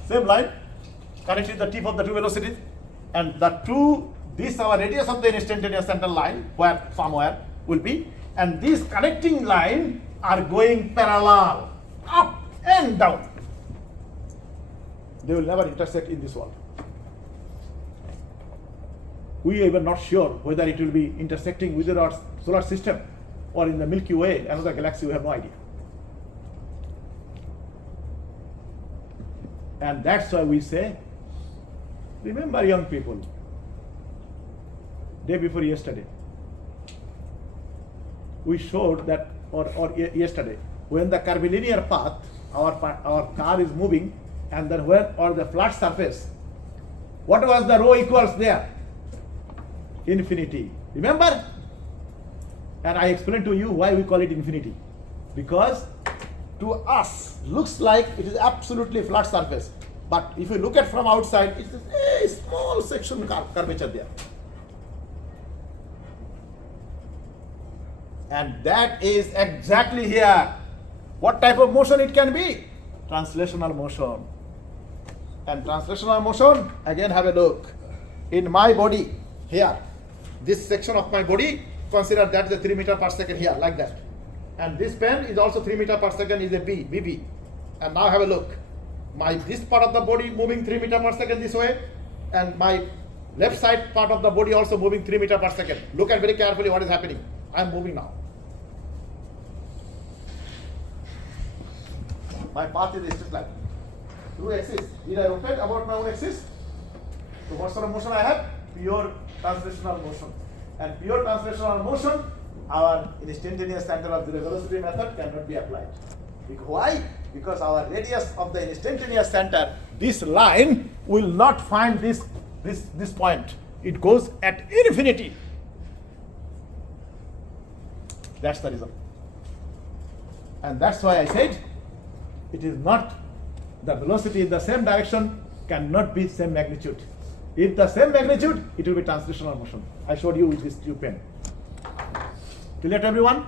Same line connecting the tip of the two velocities. And the two, this our radius of the instantaneous center line, where somewhere will be. And these connecting line are going parallel, up and down. They will never intersect in this world. We are even not sure whether it will be intersecting within our solar system or in the Milky Way, another galaxy. We have no idea. And that's why we say, remember, young people, day before yesterday, we showed that, or yesterday, when the curvilinear path, our car is moving, and then when, or the flat surface, what was the rho equals there? Infinity. Remember? And I explained to you why we call it infinity. Because to us, looks like it is absolutely flat surface. But if you look at from outside, it's a small section curvature there. And that is exactly here. What type of motion it can be? Translational motion. And translational motion, again have a look. In my body, here, this section of my body, consider that is a 3 meters per second here, like that. And this pen is also 3 meters per second, is a BB. And now have a look. This part of the body moving 3 meters per second this way, and my left side part of the body also moving 3 meters per second. Look at very carefully what is happening. I am moving now. My path is a straight line. Two axis. Did I rotate about my own axis? So what sort of motion I have? Pure translational motion. And pure translational motion, our instantaneous center of the velocity method cannot be applied. Why? Because our radius of the instantaneous center, this line will not find this point. It goes at infinity. That's the result. And that's why I said it is not the velocity in the same direction cannot be same magnitude. If the same magnitude, it will be translational motion. I showed you with this tube pen. Clear to everyone?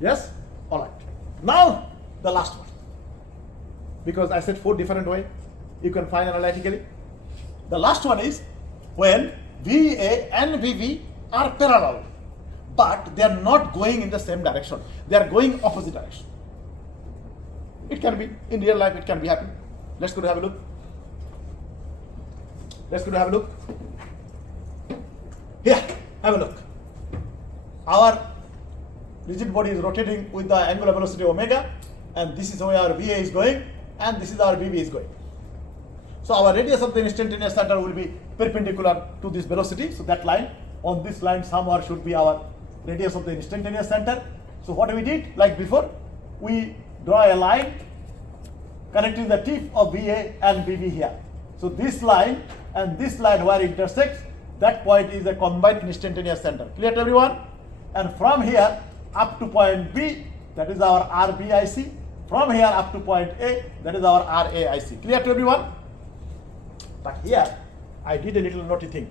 Yes? All right. Now, the last one. Because I said 4 different ways you can find analytically. The last one is when VA and VB are parallel, but they are not going in the same direction. They are going opposite direction. It can be, in real life, it can be happening. Let's go to have a look. Let's go to have a look. Here, have a look. Our rigid body is rotating with the angular velocity omega, and this is where our VA is going, and this is our VB is going. So our radius of the instantaneous center will be perpendicular to this velocity. So that line, on this line somewhere should be our radius of the instantaneous center. So what we did, like before, we draw a line connecting the tip of VA and VB here. So this line and this line where it intersects, that point is a combined instantaneous center. Clear to everyone? And from here up to point B, that is our RBIC. From here up to point A, that is our RAIC. Clear to everyone? But here, I did a little naughty thing.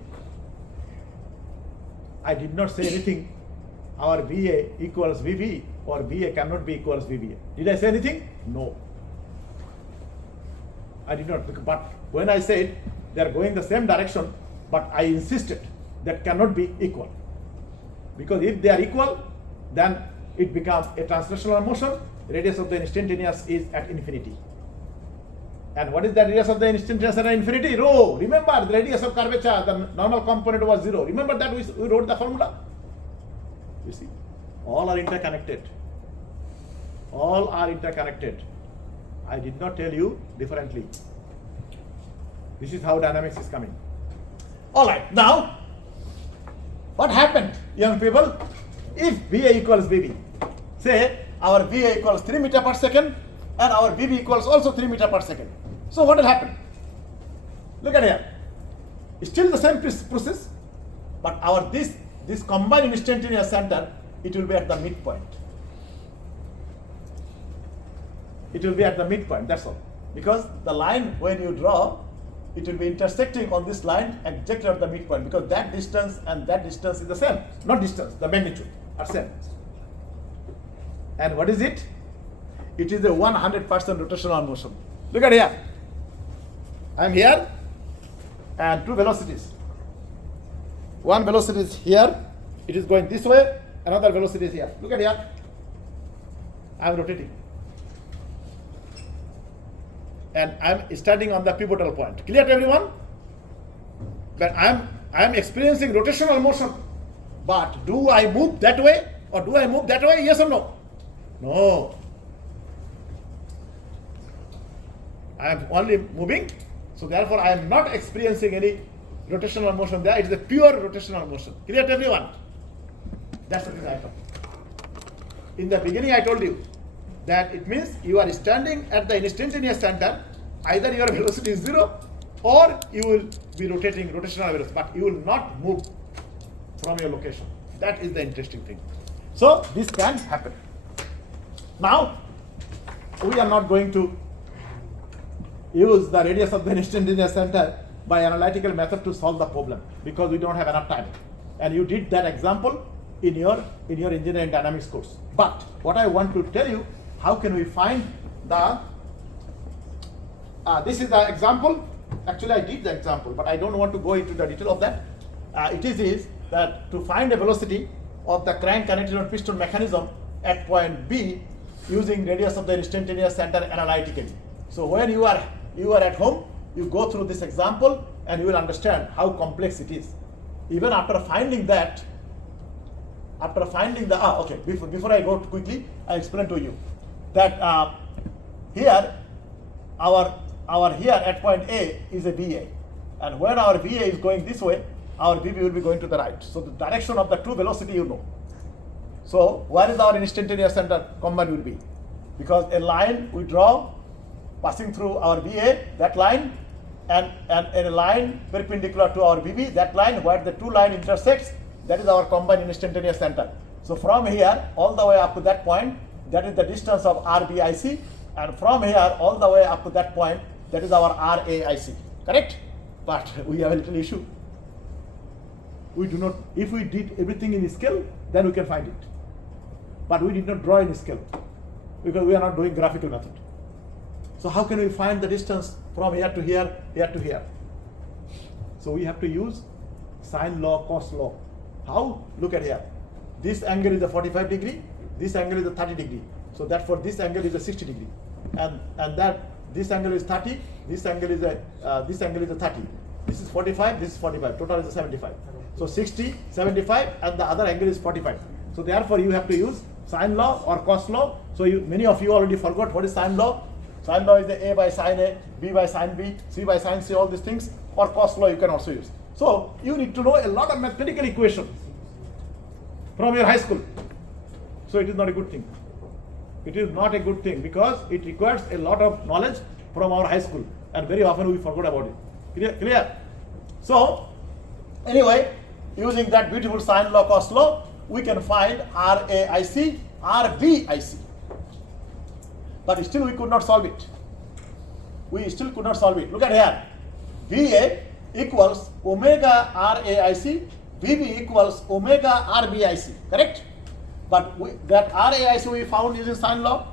I did not say anything, our VA equals VB or VA cannot be equals VBA. Did I say anything? No. I did not. But when I said they are going the same direction, but I insisted that cannot be equal. Because if they are equal, then it becomes a translational motion. Radius of the instantaneous is at infinity. And what is the radius of the instantaneous at infinity? Rho. Remember the radius of curvature, the normal component was 0. Remember that we wrote the formula? You see, all are interconnected. All are interconnected. I did not tell you differently. This is how dynamics is coming. All right, now, what happened, young people? If VA equals VB, say our VA equals 3 meters per second and our VB equals also 3 meters per second. So what will happen? Look at here. It's still the same process, but our this combined instantaneous center, it will be at the midpoint. It will be at the midpoint, that's all. Because the line when you draw, it will be intersecting on this line exactly at the midpoint, because that distance and that distance is the same. Not distance, the magnitude are same. And what is it? It is a 100% rotational motion. Look at here. I am here and two velocities. One velocity is here, it is going this way, another velocity is here. Look at here. I am rotating. And I am starting on the pivotal point. Clear to everyone? But I am experiencing rotational motion. But do I move that way or do I move that way? Yes or no? No. I am only moving. So therefore I am not experiencing any rotational motion there. It is a pure rotational motion. Clear to everyone? That's the thing I told. In the beginning I told you that it means you are standing at the instantaneous center. Either your velocity is 0 or you will be rotating rotational velocity, but you will not move from your location. That is the interesting thing. So this can happen. Now we are not going to use the radius of the instantaneous center by analytical method to solve the problem because we don't have enough time. And you did that example in your engineering dynamics course. But what I want to tell you, how can we find the this is the example. Actually I did the example, but I don't want to go into the detail of that. It is that to find a velocity of the crank connected on piston mechanism at point B using radius of the instantaneous center analytically. So when you are at home, you go through this example and you will understand how complex it is. Even after finding that, before I go quickly, I explain to you that here our here at point A is a VA, and when our VA is going this way, our VB will be going to the right. So the direction of the two velocity you know. So where is our instantaneous center combined will be? Because a line we draw passing through our VA, that line, and a line perpendicular to our VB, that line where the two line intersects, that is our combined instantaneous center. So from here all the way up to that point, that is the distance of RBIC, and from here all the way up to that point, that is our RAIC. Correct? But we have a little issue. We do not, if we did everything in scale, then we can find it. But we did not draw in scale. because we are not doing graphical method. So how can we find the distance from here to here, here to here? So we have to use sine law, cos law. How? Look at here. This angle is a 45 degree, this angle is a 30 degree. So that for this angle is a 60 degree. And that this angle is 30, this angle is a 30. This is 45, this is 45. Total is a 75. So 60, 75, and the other angle is 45. So therefore you have to use sine law or cos law. So many of you already forgot what is sine law. Sine law is the A by sine A, B by sine B, C by sine C, all these things. Or cos law you can also use. So you need to know a lot of mathematical equations from your high school. So it is not a good thing. It is not a good thing because it requires a lot of knowledge from our high school, and very often we forgot about it. Clear? So anyway, using that beautiful sine law, cos law, we can find RAIC, RBIC. But still we could not solve it. We still could not solve it. Look at here. VA equals omega RAIC, VB equals omega RBIC, correct? But that RAIC we found using sine law,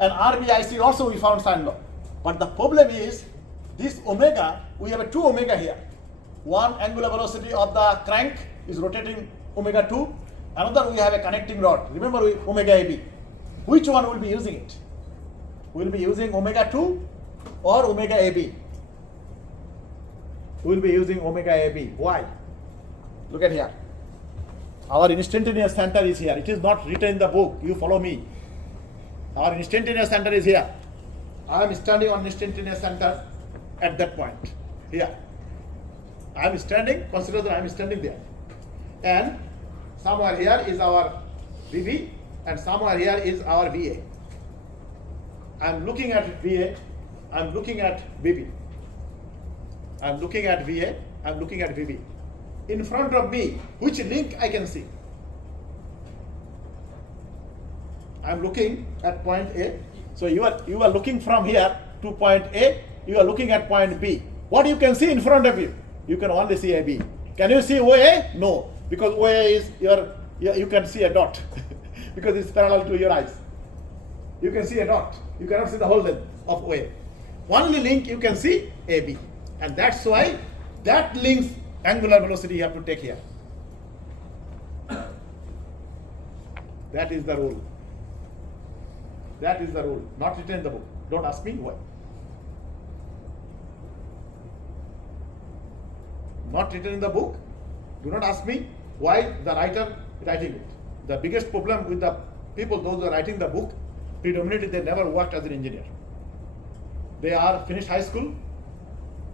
and RBIC also we found sine law. But the problem is, this omega, we have a 2 omega here. One angular velocity of the crank is rotating omega 2. Another we have a connecting rod. Remember omega AB. Which one will be using it? We will be using omega 2 or omega AB. We will be using omega AB. Why? Look at here. Our instantaneous center is here. It is not written in the book. You follow me. Our instantaneous center is here. I am standing on instantaneous center at that point. Here. I am standing, consider that I am standing there. And somewhere here is our VB and somewhere here is our VA. I am looking at VA, I am looking at VB. I am looking at VA, I am looking at VB. In front of me, which link I can see? I am looking at point A. So you are looking from here to point A, you are looking at point B. What you can see in front of you? You can only see AB. Can you see OA? No, because OA is you can see a dot because it's parallel to your eyes. You can see a dot. You cannot see the whole length of OA. Only link you can see AB. And that's why that link's angular velocity you have to take here. That is the rule. That is the rule. Not written in the book. Don't ask me why. Not written in the book. Do not ask me why the writer writing it. The biggest problem with the people, those who are writing the book, predominantly they never worked as an engineer. They are finished high school,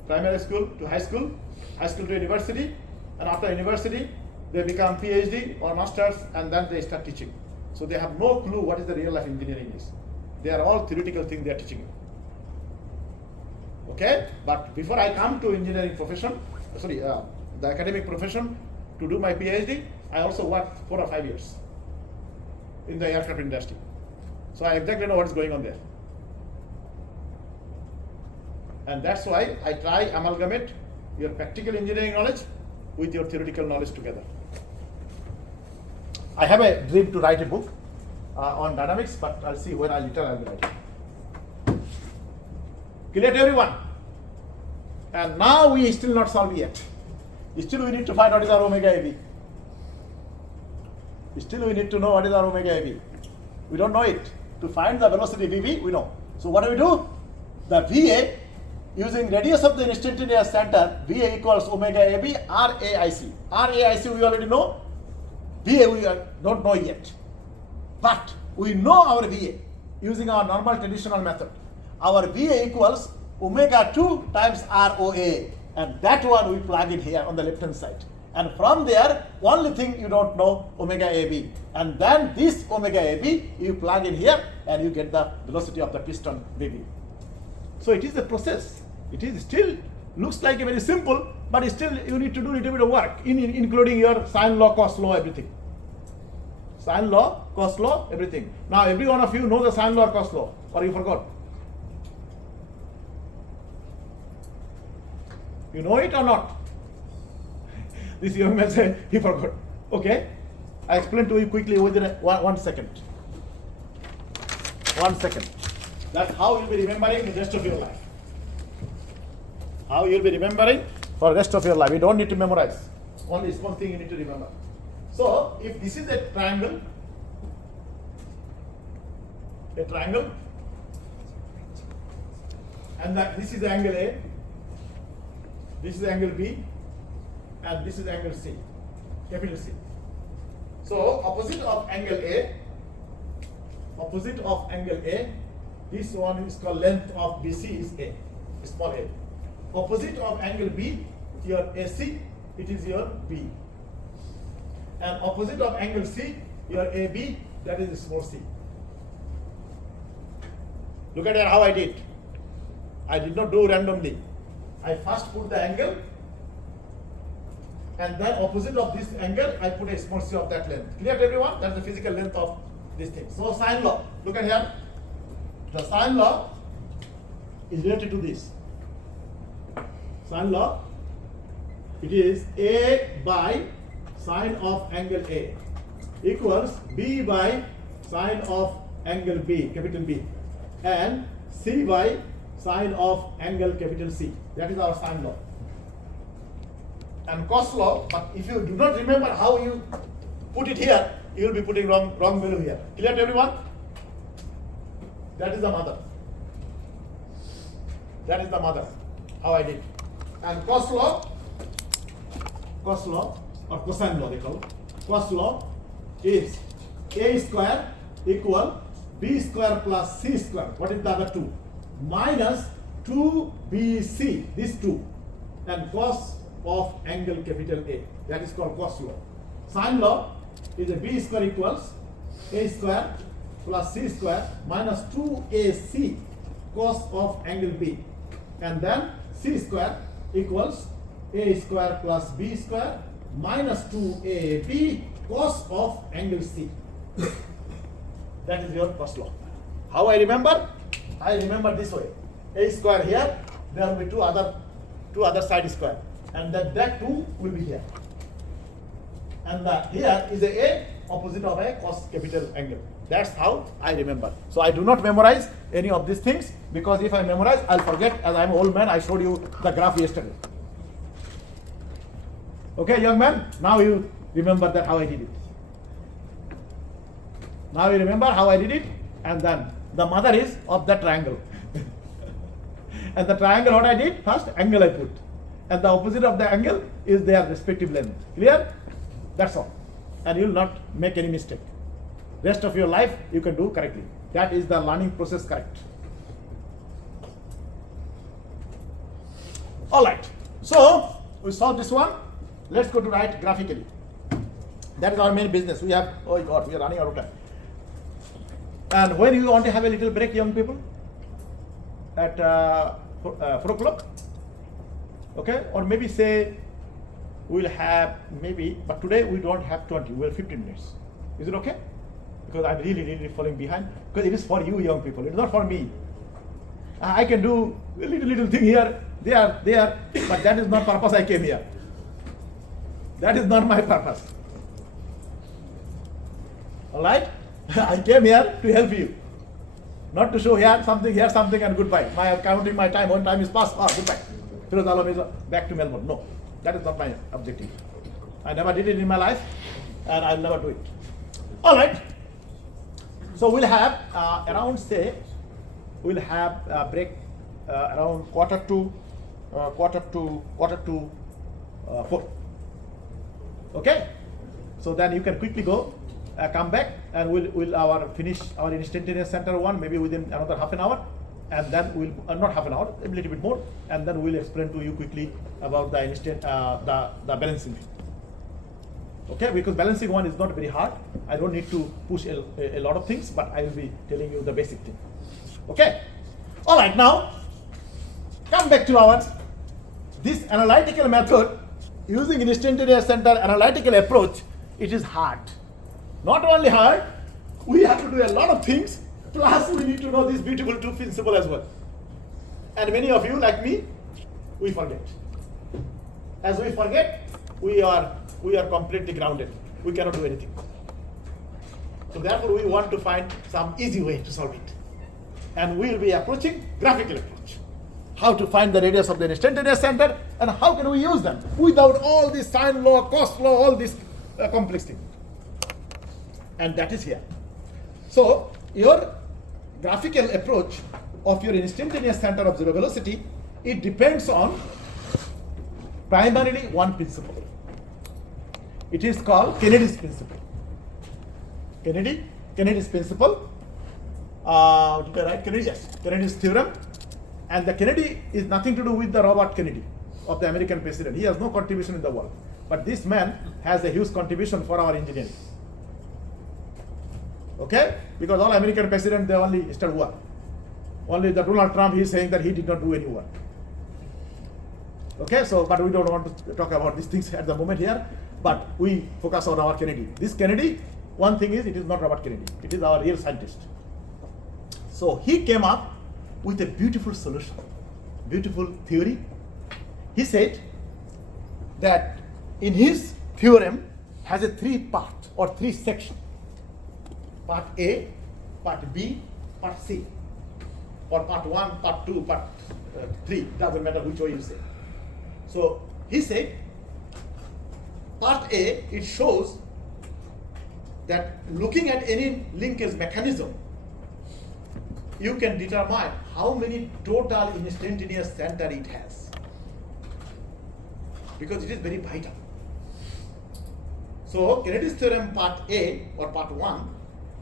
primary school to high school to university, and after university they become PhD or masters, and then they start teaching. So they have no clue what is the real life engineering is. They are all theoretical things they are teaching you. Okay, but before I come to engineering profession, the academic profession to do my PhD, I also worked 4 or 5 years in the aircraft industry. So I exactly know what is going on there. And that's why I try amalgamate your practical engineering knowledge with your theoretical knowledge together. I have a dream to write a book on dynamics, but I'll see when I'll write it. Clear to everyone? And now we still not solved yet. Still we need to find what is our omega AB. Still we need to know what is our omega AB. We don't know it. To find the velocity VV, we know. So what do? The VA, using radius of the instantaneous center, VA equals omega AB RAIC. RAIC we already know. VA we don't know yet. But we know our VA using our normal traditional method. Our VA equals omega 2 times ROA. And that one we plug in here on the left hand side. And from there, only thing you don't know, omega AB. And then this omega AB, you plug in here and you get the velocity of the piston VB. So it is a process. It is still, looks like a very simple, but still you need to do a little bit of work, including your sine law, cos law, everything. Sine law, cos law, everything. Now every one of you knows the sine law or cos law, or you forgot? You know it or not? This young man said he forgot. Okay, I explain to you quickly within 1 second. 1 second. That's how you'll be remembering the rest of your life. How you'll be remembering for the rest of your life. You don't need to memorize. Only small thing you need to remember. So if this is a triangle, and that this is angle A, this is angle B, and this is angle C, capital C. So opposite of angle A, this one is called length of BC is A, small a. Opposite of angle B, your AC, it is your B. And opposite of angle C, your AB, that is small c. Look at here how I did. I did not do randomly. I first put the angle, and then opposite of this angle, I put a small c of that length. Clear to everyone? That's the physical length of this thing. So sine law, look at here. The sine law is related to this. Sine law, it is A by sine of angle A equals B by sine of angle B, capital B, and C by sine of angle capital C. That is our sine law. And cos law, but if you do not remember how you put it here, you will be putting wrong value here. Clear to everyone? That is the mother. That is the mother. How I did. And cos law or cosine law they call it. Cos law is A square equal B square plus C square. What is the other two? Minus 2BC, this 2, and cos of angle capital A. That is called cos law. Sine law is a B square equals A square plus C square minus 2AC cos of angle B, and then C square equals A square plus B square minus 2AB cos of angle C. That is your cos law. How I remember? I remember this way. A square here, there will be two other side square, and that 2 will be here. And here is a opposite of a cos capital angle. That's how I remember. So I do not memorize any of these things, because if I memorize, I'll forget. As I'm an old man, I showed you the graph yesterday. Okay, young man, now you remember that how I did it. Now you remember how I did it, and then the mother is of the triangle. And the triangle, what I did? First angle I put, and the opposite of the angle is their respective length. Clear? That's all. And you will not make any mistake. Rest of your life you can do correctly. That is the learning process, correct. Alright, so we solved this one. Let's go to write graphically. That is our main business. We have, oh God, we are running out of time. And when you want to have a little break, young people, at 4 o'clock, okay, or maybe say we'll have maybe, but today we don't have 20, we'll have 15 minutes. Is it okay? Because I'm really falling behind, because it is for you young people, it's not for me. I can do a little thing here, there, but that is not purpose I came here. That is not my purpose. Alright? I came here to help you. Not to show here something, and goodbye. My counting my time, one time is past, goodbye. Firoz Alam is back to Melbourne. No, that is not my objective. I never did it in my life, and I'll never do it. Alright. So we'll have around, say, we'll have a break around quarter to 4. Okay? So then you can quickly go, come back, and we'll finish our instantaneous center one maybe within another half an hour, and then we'll not half an hour, a little bit more, and then we'll explain to you quickly about the balancing. Okay, because balancing one is not very hard. I don't need to push a lot of things, but I will be telling you the basic thing. Okay. All right. Now, come back to this analytical method using instantaneous center analytical approach. It is hard. Not only hard, we have to do a lot of things. Plus, we need to know this beautiful two principle as well. And many of you, like me, we forget. As we forget, we are completely grounded. We cannot do anything. So therefore, we want to find some easy way to solve it. and we will be approaching graphical approach. How to find the radius of the instantaneous center and how can we use them without all this sine law, cos law, all this complex thing. And that is here. So your graphical approach of your instantaneous center of zero velocity, it depends on primarily one principle. It is called Kennedy's principle. Kennedy's principle. Did I write Kennedy? Yes. Kennedy's theorem. And the Kennedy is nothing to do with the Robert Kennedy of the American president. He has no contribution in the world. But this man has a huge contribution for our engineering. Okay? Because all American presidents, they only started work. Only the Donald Trump, he is saying that he did not do any work. Okay, so, but we don't want to talk about these things at the moment here, but we focus on our Kennedy. This Kennedy, one thing is, it is not Robert Kennedy. It is our real scientist. So he came up with a beautiful solution, beautiful theory. He said that in his theorem has a three-part or three sections. Part A, part B, part C. Or part 1, part 2, part 3, doesn't matter which way you say. So he said, part A, it shows that looking at any linkage mechanism, you can determine how many total instantaneous center it has, because it is very vital. So Kennedy's theorem part A or part 1,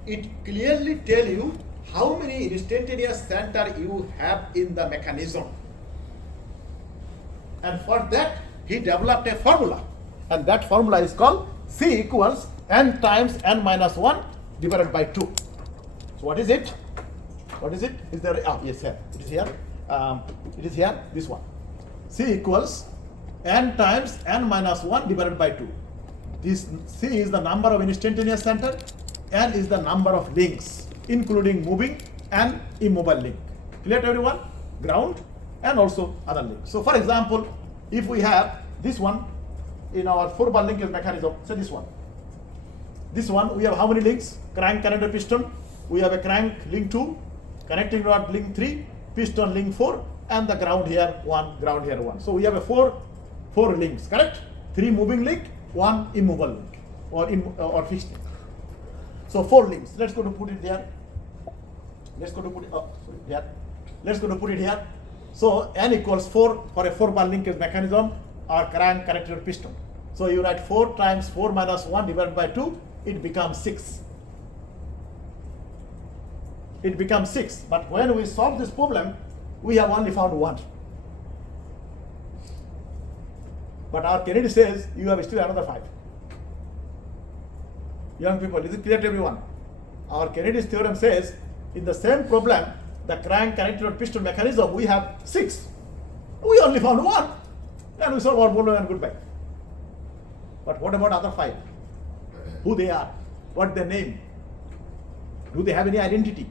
it clearly tells you how many instantaneous center you have in the mechanism. And for that, he developed a formula. And that formula is called C equals n times n minus 1 divided by 2. So what is it? What is it? Is there? Yes, here. It is here. It is here. This one. C equals n times n minus 1 divided by 2. This C is the number of instantaneous center. N is the number of links, including moving and immobile link. Clear to everyone? Ground and also other links. So for example, if we have this one in our 4-bar linkage mechanism, say this one. This one, we have how many links? Crank, connector, piston. We have a crank link 2, connecting rod link 3, piston link 4, and the ground here 1, ground here 1. So we have a four links, correct? 3 moving link, 1 immobile link or fixed link. So 4 links. Let's go to put it there. Let's go to put it here. Let's go to put it here. So n equals 4 for a 4-bar linkage mechanism or crank, connector, piston. So you write 4 times 4 minus 1 divided by 2, it becomes 6. It becomes 6. But when we solve this problem, we have only found 1. But our Kennedy says you have still another 5. Young people, is it clear to everyone? Our Kennedy's theorem says in the same problem, the crank, connector, or piston mechanism, we have 6. We only found 1. And we solve our problem and goodbye. But what about other 5? Who they are? What their name? Do they have any identity?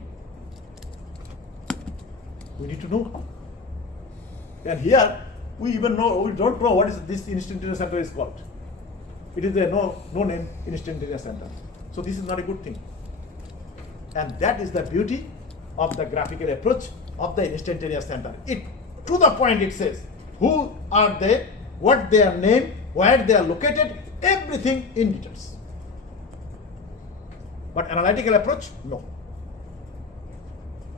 We need to know. And here, we don't know what is this instantaneous center is called. It is a no name instantaneous center. So this is not a good thing. And that is the beauty of the graphical approach of the instantaneous center. It to the point it says who are they, what their name, where they are located, everything in details. But analytical approach, no.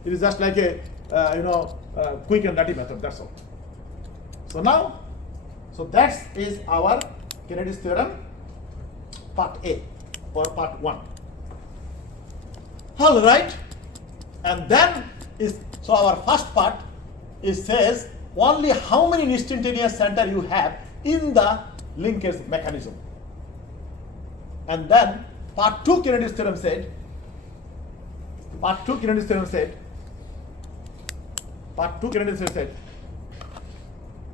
It is just like a quick and dirty method. That's all. So now, that is our Kennedy's theorem, part A or part 1. All right, and then so our first part says only how many instantaneous center you have in the linkage mechanism. And then part 2 Kennedy's theorem said,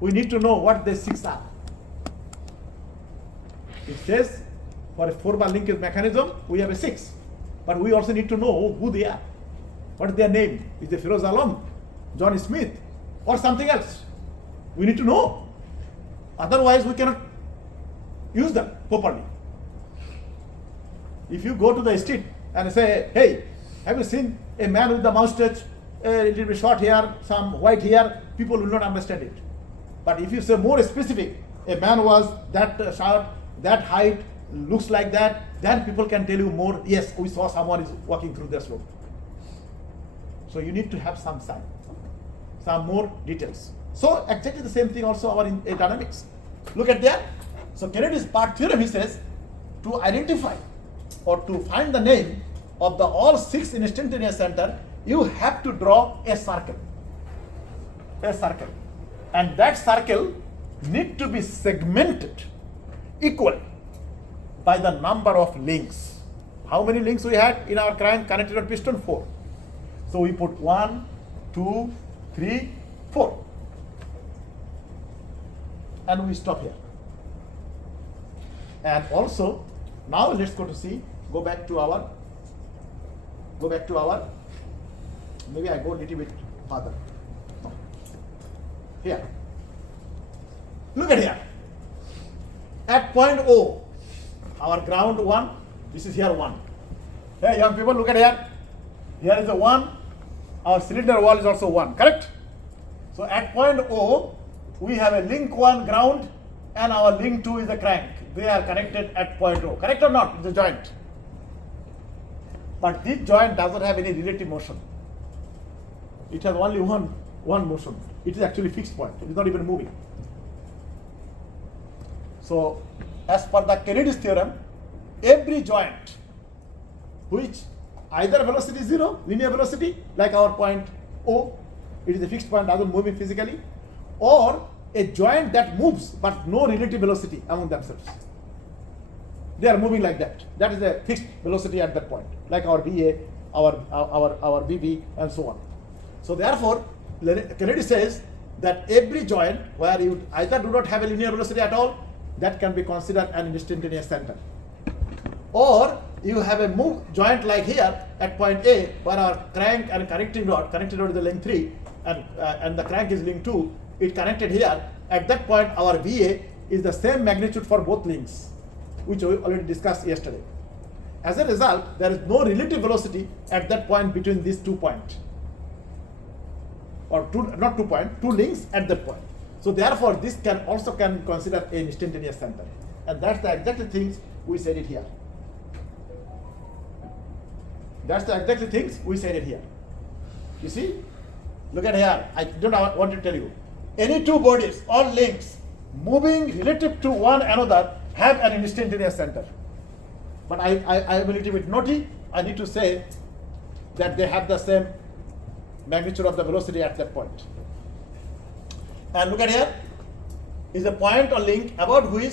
we need to know what the 6 are. It says for a 4-bar linkage mechanism, we have a 6. But we also need to know who they are. What is their name? Is it Firoz Alam, John Smith, or something else? We need to know. Otherwise, we cannot use them properly. If you go to the street and say, hey, have you seen a man with the mustache a little bit short here, some white here, people will not understand it. But if you say more specific, a man was that short, that height, looks like that, then people can tell you more, yes, we saw someone is walking through this road. So you need to have some sign, some more details. So exactly the same thing also our in dynamics. Look at that. So Kennedy's part theorem, he says, to identify or to find the name of the all 6 instantaneous center, you have to draw a circle. A circle. And that circle need to be segmented equal by the number of links. How many links we had in our crank connected on piston? 4. So we put 1, 2, 3, 4. And we stop here. And also, now let's go to see, go back to our, maybe I go a little bit further. No. Here. Look at here. At point O, our ground 1, this is here 1. Hey young people, look at here. Here is a 1, our cylinder wall is also 1, correct? So at point O, we have a link 1 ground and our link 2 is the crank. They are connected at point O, correct or not? It's a joint. But this joint doesn't have any relative motion. It has only one motion. It is actually fixed point. It is not even moving. So as per the Kennedy's theorem, every joint which either velocity is 0, linear velocity, like our point O, it is a fixed point, doesn't move physically, or a joint that moves but no relative velocity among themselves. They are moving like that. That is a fixed velocity at that point, like our VA, our VB, and so on. So therefore, Kennedy says that every joint where you either do not have a linear velocity at all, that can be considered an instantaneous center. Or you have a move joint like here at point A, where our crank and connecting rod is the length 3, and the crank is link 2, it connected here. At that point, our VA is the same magnitude for both links, which we already discussed yesterday. As a result, there is no relative velocity at that point between these 2 points. Or two links at that point. So therefore, this can also be considered an instantaneous center. And that's the exact things we said it here. That's the exact things we said it here. You see? Look at here. I don't want to tell you. Any 2 bodies or links moving relative to one another have an instantaneous center. But I am a little bit naughty. I need to say that they have the same magnitude of the velocity at that point. And look at here, is a point or link about which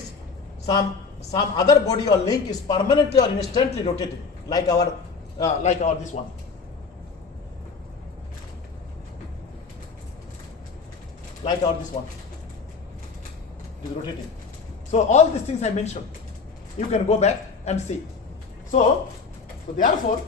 some other body or link is permanently or instantly rotating, like our this one. Like our this one. It is rotating. So all these things I mentioned, you can go back and see. So therefore,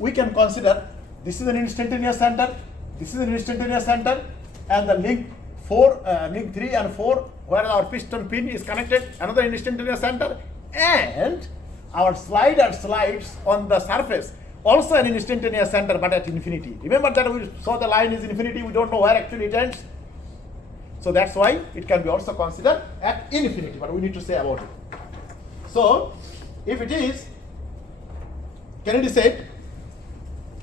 we can consider this is an instantaneous center, this is an instantaneous center, and the link 3 and 4, where our piston pin is connected, another instantaneous center, and our slider slides on the surface, also an instantaneous center, but at infinity. Remember that we saw the line is infinity, we don't know where actually it ends. So that's why it can be also considered at infinity, but we need to say about it. So if it is, Kennedy said,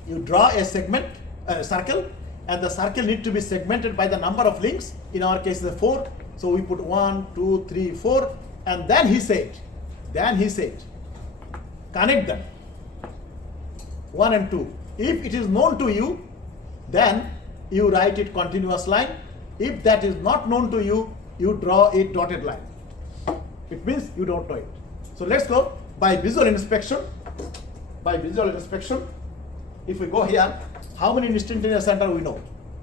you draw a segment, circle, and the circle need to be segmented by the number of links. In our case, the 4. So we put 1, 2, 3, 4, and then he said, connect them, 1 and 2. If it is known to you, then you write it continuous line. If that is not known to you, you draw a dotted line. It means you don't know it. So let's go by visual inspection. If we go here, how many instantaneous center we know?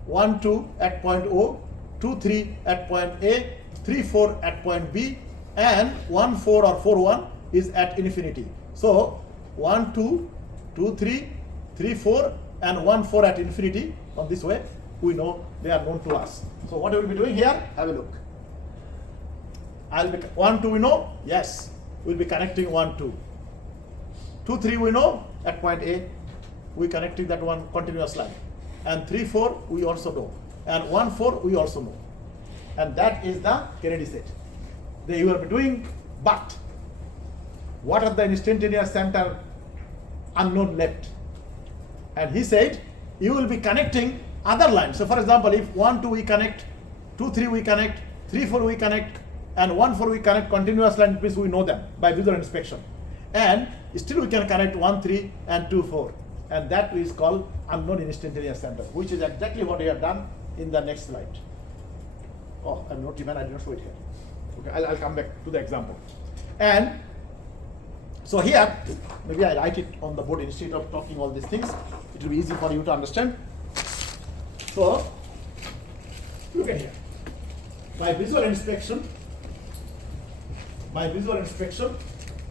1, 2 at point O, 2, 3 at point A, 3, 4 at point B, and 1, 4 or 4, 1 is at infinity. So 1, 2, 2, 3, 3, 4, and 1, 4 at infinity. On this way, we know they are known to us. So what we will be doing here? Have a look. 1, 2 we know? Yes. We'll be connecting 1, 2. 2, 3 we know at point A. We're connecting that one continuous line. and 3, 4 we also know, and 1, 4 we also know, and that is the Kennedy set. You are doing, but what are the instantaneous center unknown left? And he said you will be connecting other lines. So for example, if 1, 2 we connect, 2, 3 we connect, 3, 4 we connect, and 1, 4 we connect continuous line, means we know them by visual inspection. And still we can connect 1, 3 and 2, 4. And that is called unknown instantaneous center, which is exactly what we have done in the next slide. Oh, I'm not even, I did not show it here. Okay, I'll come back to the example. And so here, maybe I write it on the board instead of talking all these things. It will be easy for you to understand. So, look at here. By visual inspection,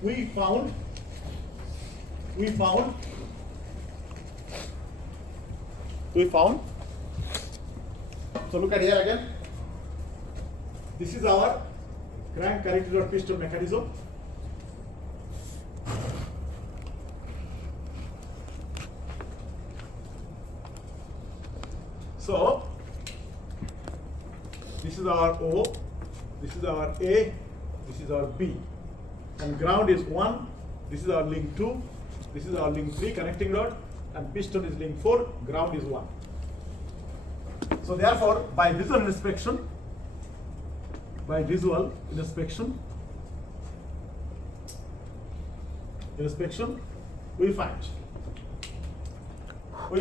we found. So look at here again. This is our crank carriage or piston mechanism. So this is our O, this is our A, this is our B, and ground is 1, this is our link 2, this is our link 3 connecting rod, and piston is link 4, ground is 1. So therefore, by visual inspection, we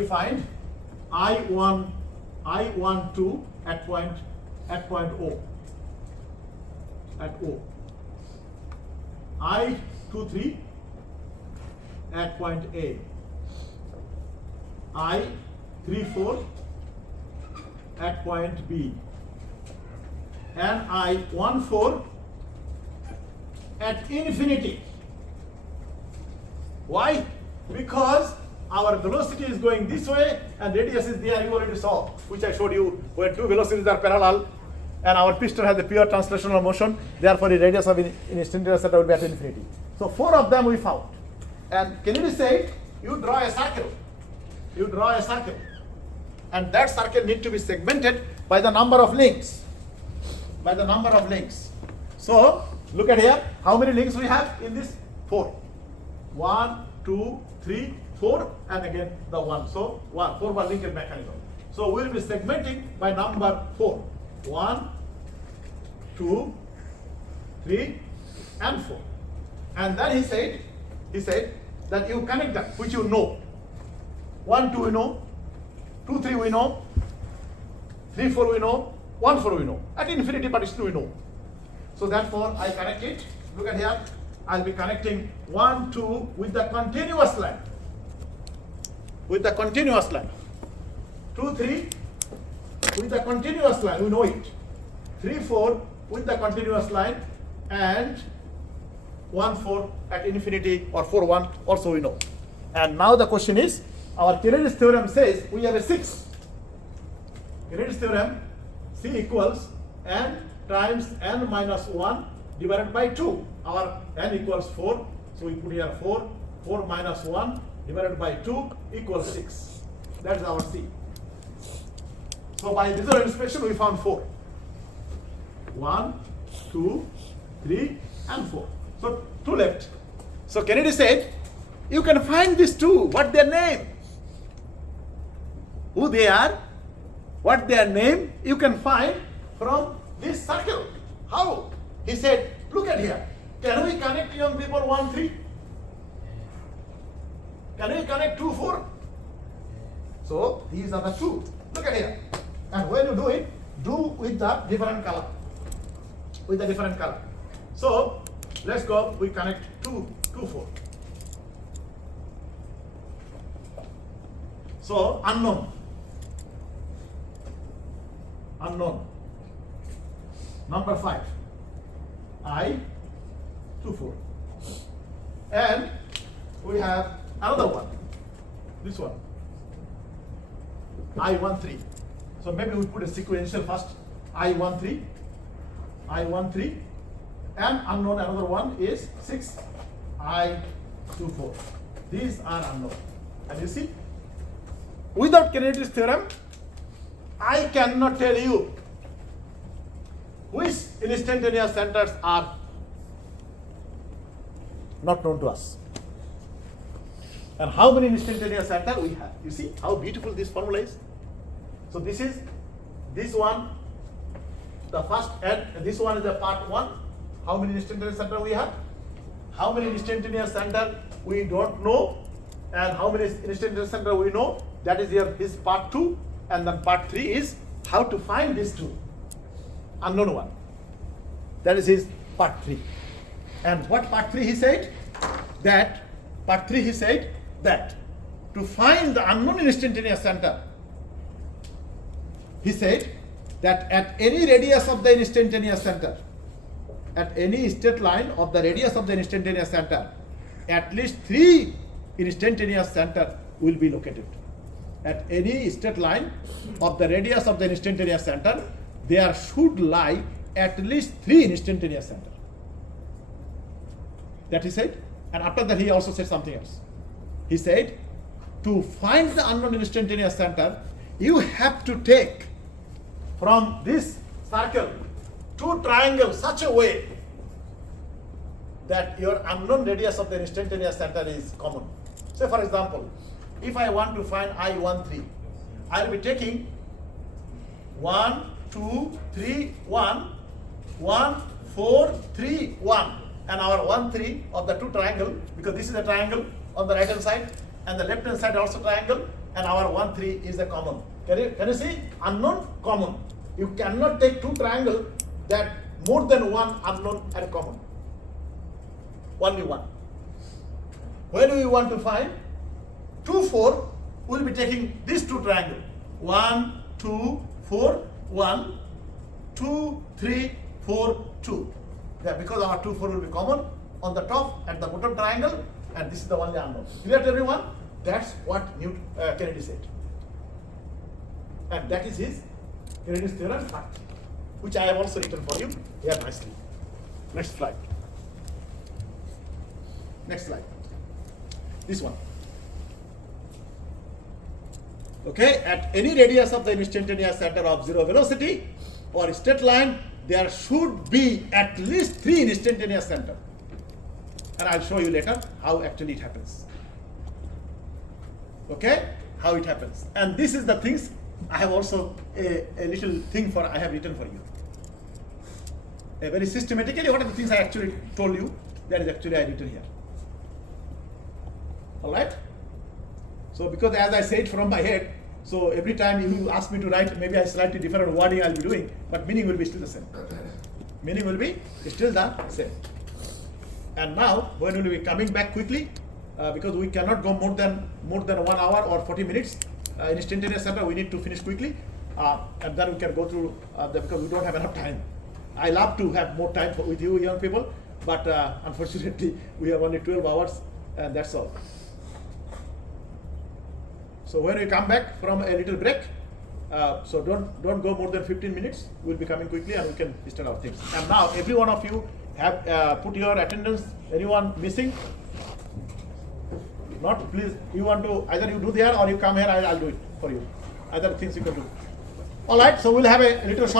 find I12 at point O, I23 at point A, I34 at point B, and I14 at infinity. Why? Because our velocity is going this way and radius is there, you already saw, which I showed you, where two velocities are parallel and our piston has a pure translational motion, therefore the radius of instantaneous center will be at infinity. So 4 of them we found. And Kennedy said, you draw a circle, and that circle need to be segmented by the number of links. So look at here, how many links we have in this? 4. 1, 2, 3, 4, and again the 1. So 4 linked mechanism. So we will be segmenting by number 4. 1, 2, 3, and 4. And then he said that you connect them, which you know. 1, 2 we know, 2, 3 we know, 3, 4 we know, 1, 4 we know. At infinity, but still we know. So therefore, I connect it. Look at here. I'll be connecting 1, 2 with the continuous line. 2, 3 with the continuous line. We know it. 3, 4 with the continuous line, and 1, 4 at infinity, or 4, 1 also we know. And now the question is, our Kennedy's theorem says we have a 6. Kennedy's theorem, C equals n times n minus 1 divided by 2. Our n equals 4, so we put here 4. 4 minus 1 divided by 2 equals 6. That's our C. So by visual inspection we found 4. 1, 2, 3, and 4. So 2 left. So Kennedy said, you can find these 2. What their name? Who they are? What their name? You can find from this circle. How? He said, look at here. Can we connect young people 1, 3? Can we connect 2, 4? So these are the 2. Look at here. And when you do it, do with the different color. So let's go. We connect 2, 4. So unknown. Number 5. I24. And we have another one. This one. I13. So maybe we put a sequential first. I13, and unknown another one is 6, I24. These are unknown. And you see, Without Kennedy's theorem, I cannot tell you which instantaneous centers are not known to us and how many instantaneous centers we have. You see how beautiful this formula is? So this is this one, the first, and this one is the part 1. How many instantaneous centers we have? How many instantaneous centers we don't know, and how many instantaneous centers we know? That is here his part 2, and then part 3 is how to find these two unknown one. That is his part 3. And what part 3 he said? That part 3 he said that to find the unknown instantaneous center, he said that at any radius of the instantaneous center, at any straight line of the radius of the instantaneous center, at least 3 instantaneous centers will be located. At any straight line of the radius of the instantaneous center, there should lie at least 3 instantaneous centers. That he said. And after that he also said something else. He said, to find the unknown instantaneous center, you have to take from this circle 2 triangles such a way that your unknown radius of the instantaneous center is common. Say for example, if I want to find I13, I will be taking 1, 2, 3, 1, 1, 4, 3, 1, and our 1, 3 of the 2 triangle, because this is a triangle on the right hand side and the left hand side also triangle, and our 1, 3 is the common. Can you see? Unknown, common. You cannot take 2 triangles that more than 1 unknown and common. Only 1. When we want to find 2, 4, we will be taking these 2 triangles. 1, 2, 4, 1, 2, 3, 4, 2. Yeah, because our 2, 4 will be common on the top and the bottom triangle, and this is the only unknown. Clear to everyone? That's what Kennedy said. And that is his Kennedy's theorem part, which I have also written for you here nicely. Next slide. Next slide. This one. Okay, at any radius of the instantaneous center of 0 velocity or straight line, there should be at least 3 instantaneous centers. And I'll show you later how actually it happens. Okay, how it happens. And this is the things I have also a little thing for I have written for you. Very systematically, what are the things I actually told you? That is actually I written here. All right. So because as I said from my head, so every time you ask me to write, maybe a slightly different wording I'll be doing, but meaning will be still the same. Meaning will be still the same. And now, when we will be coming back quickly, because we cannot go more than 1 hour or 40 minutes in instantaneous center, we need to finish quickly, and then we can go through because we don't have enough time. I love to have more time with you young people, but unfortunately we have only 12 hours, and that's all. So when we come back from a little break, so don't go more than 15 minutes. We'll be coming quickly and we can start our things. And now every one of you have put your attendance. Anyone missing? Not, please. You want to either you do there or you come here. I'll do it for you. Either things you can do. All right. So we'll have a little short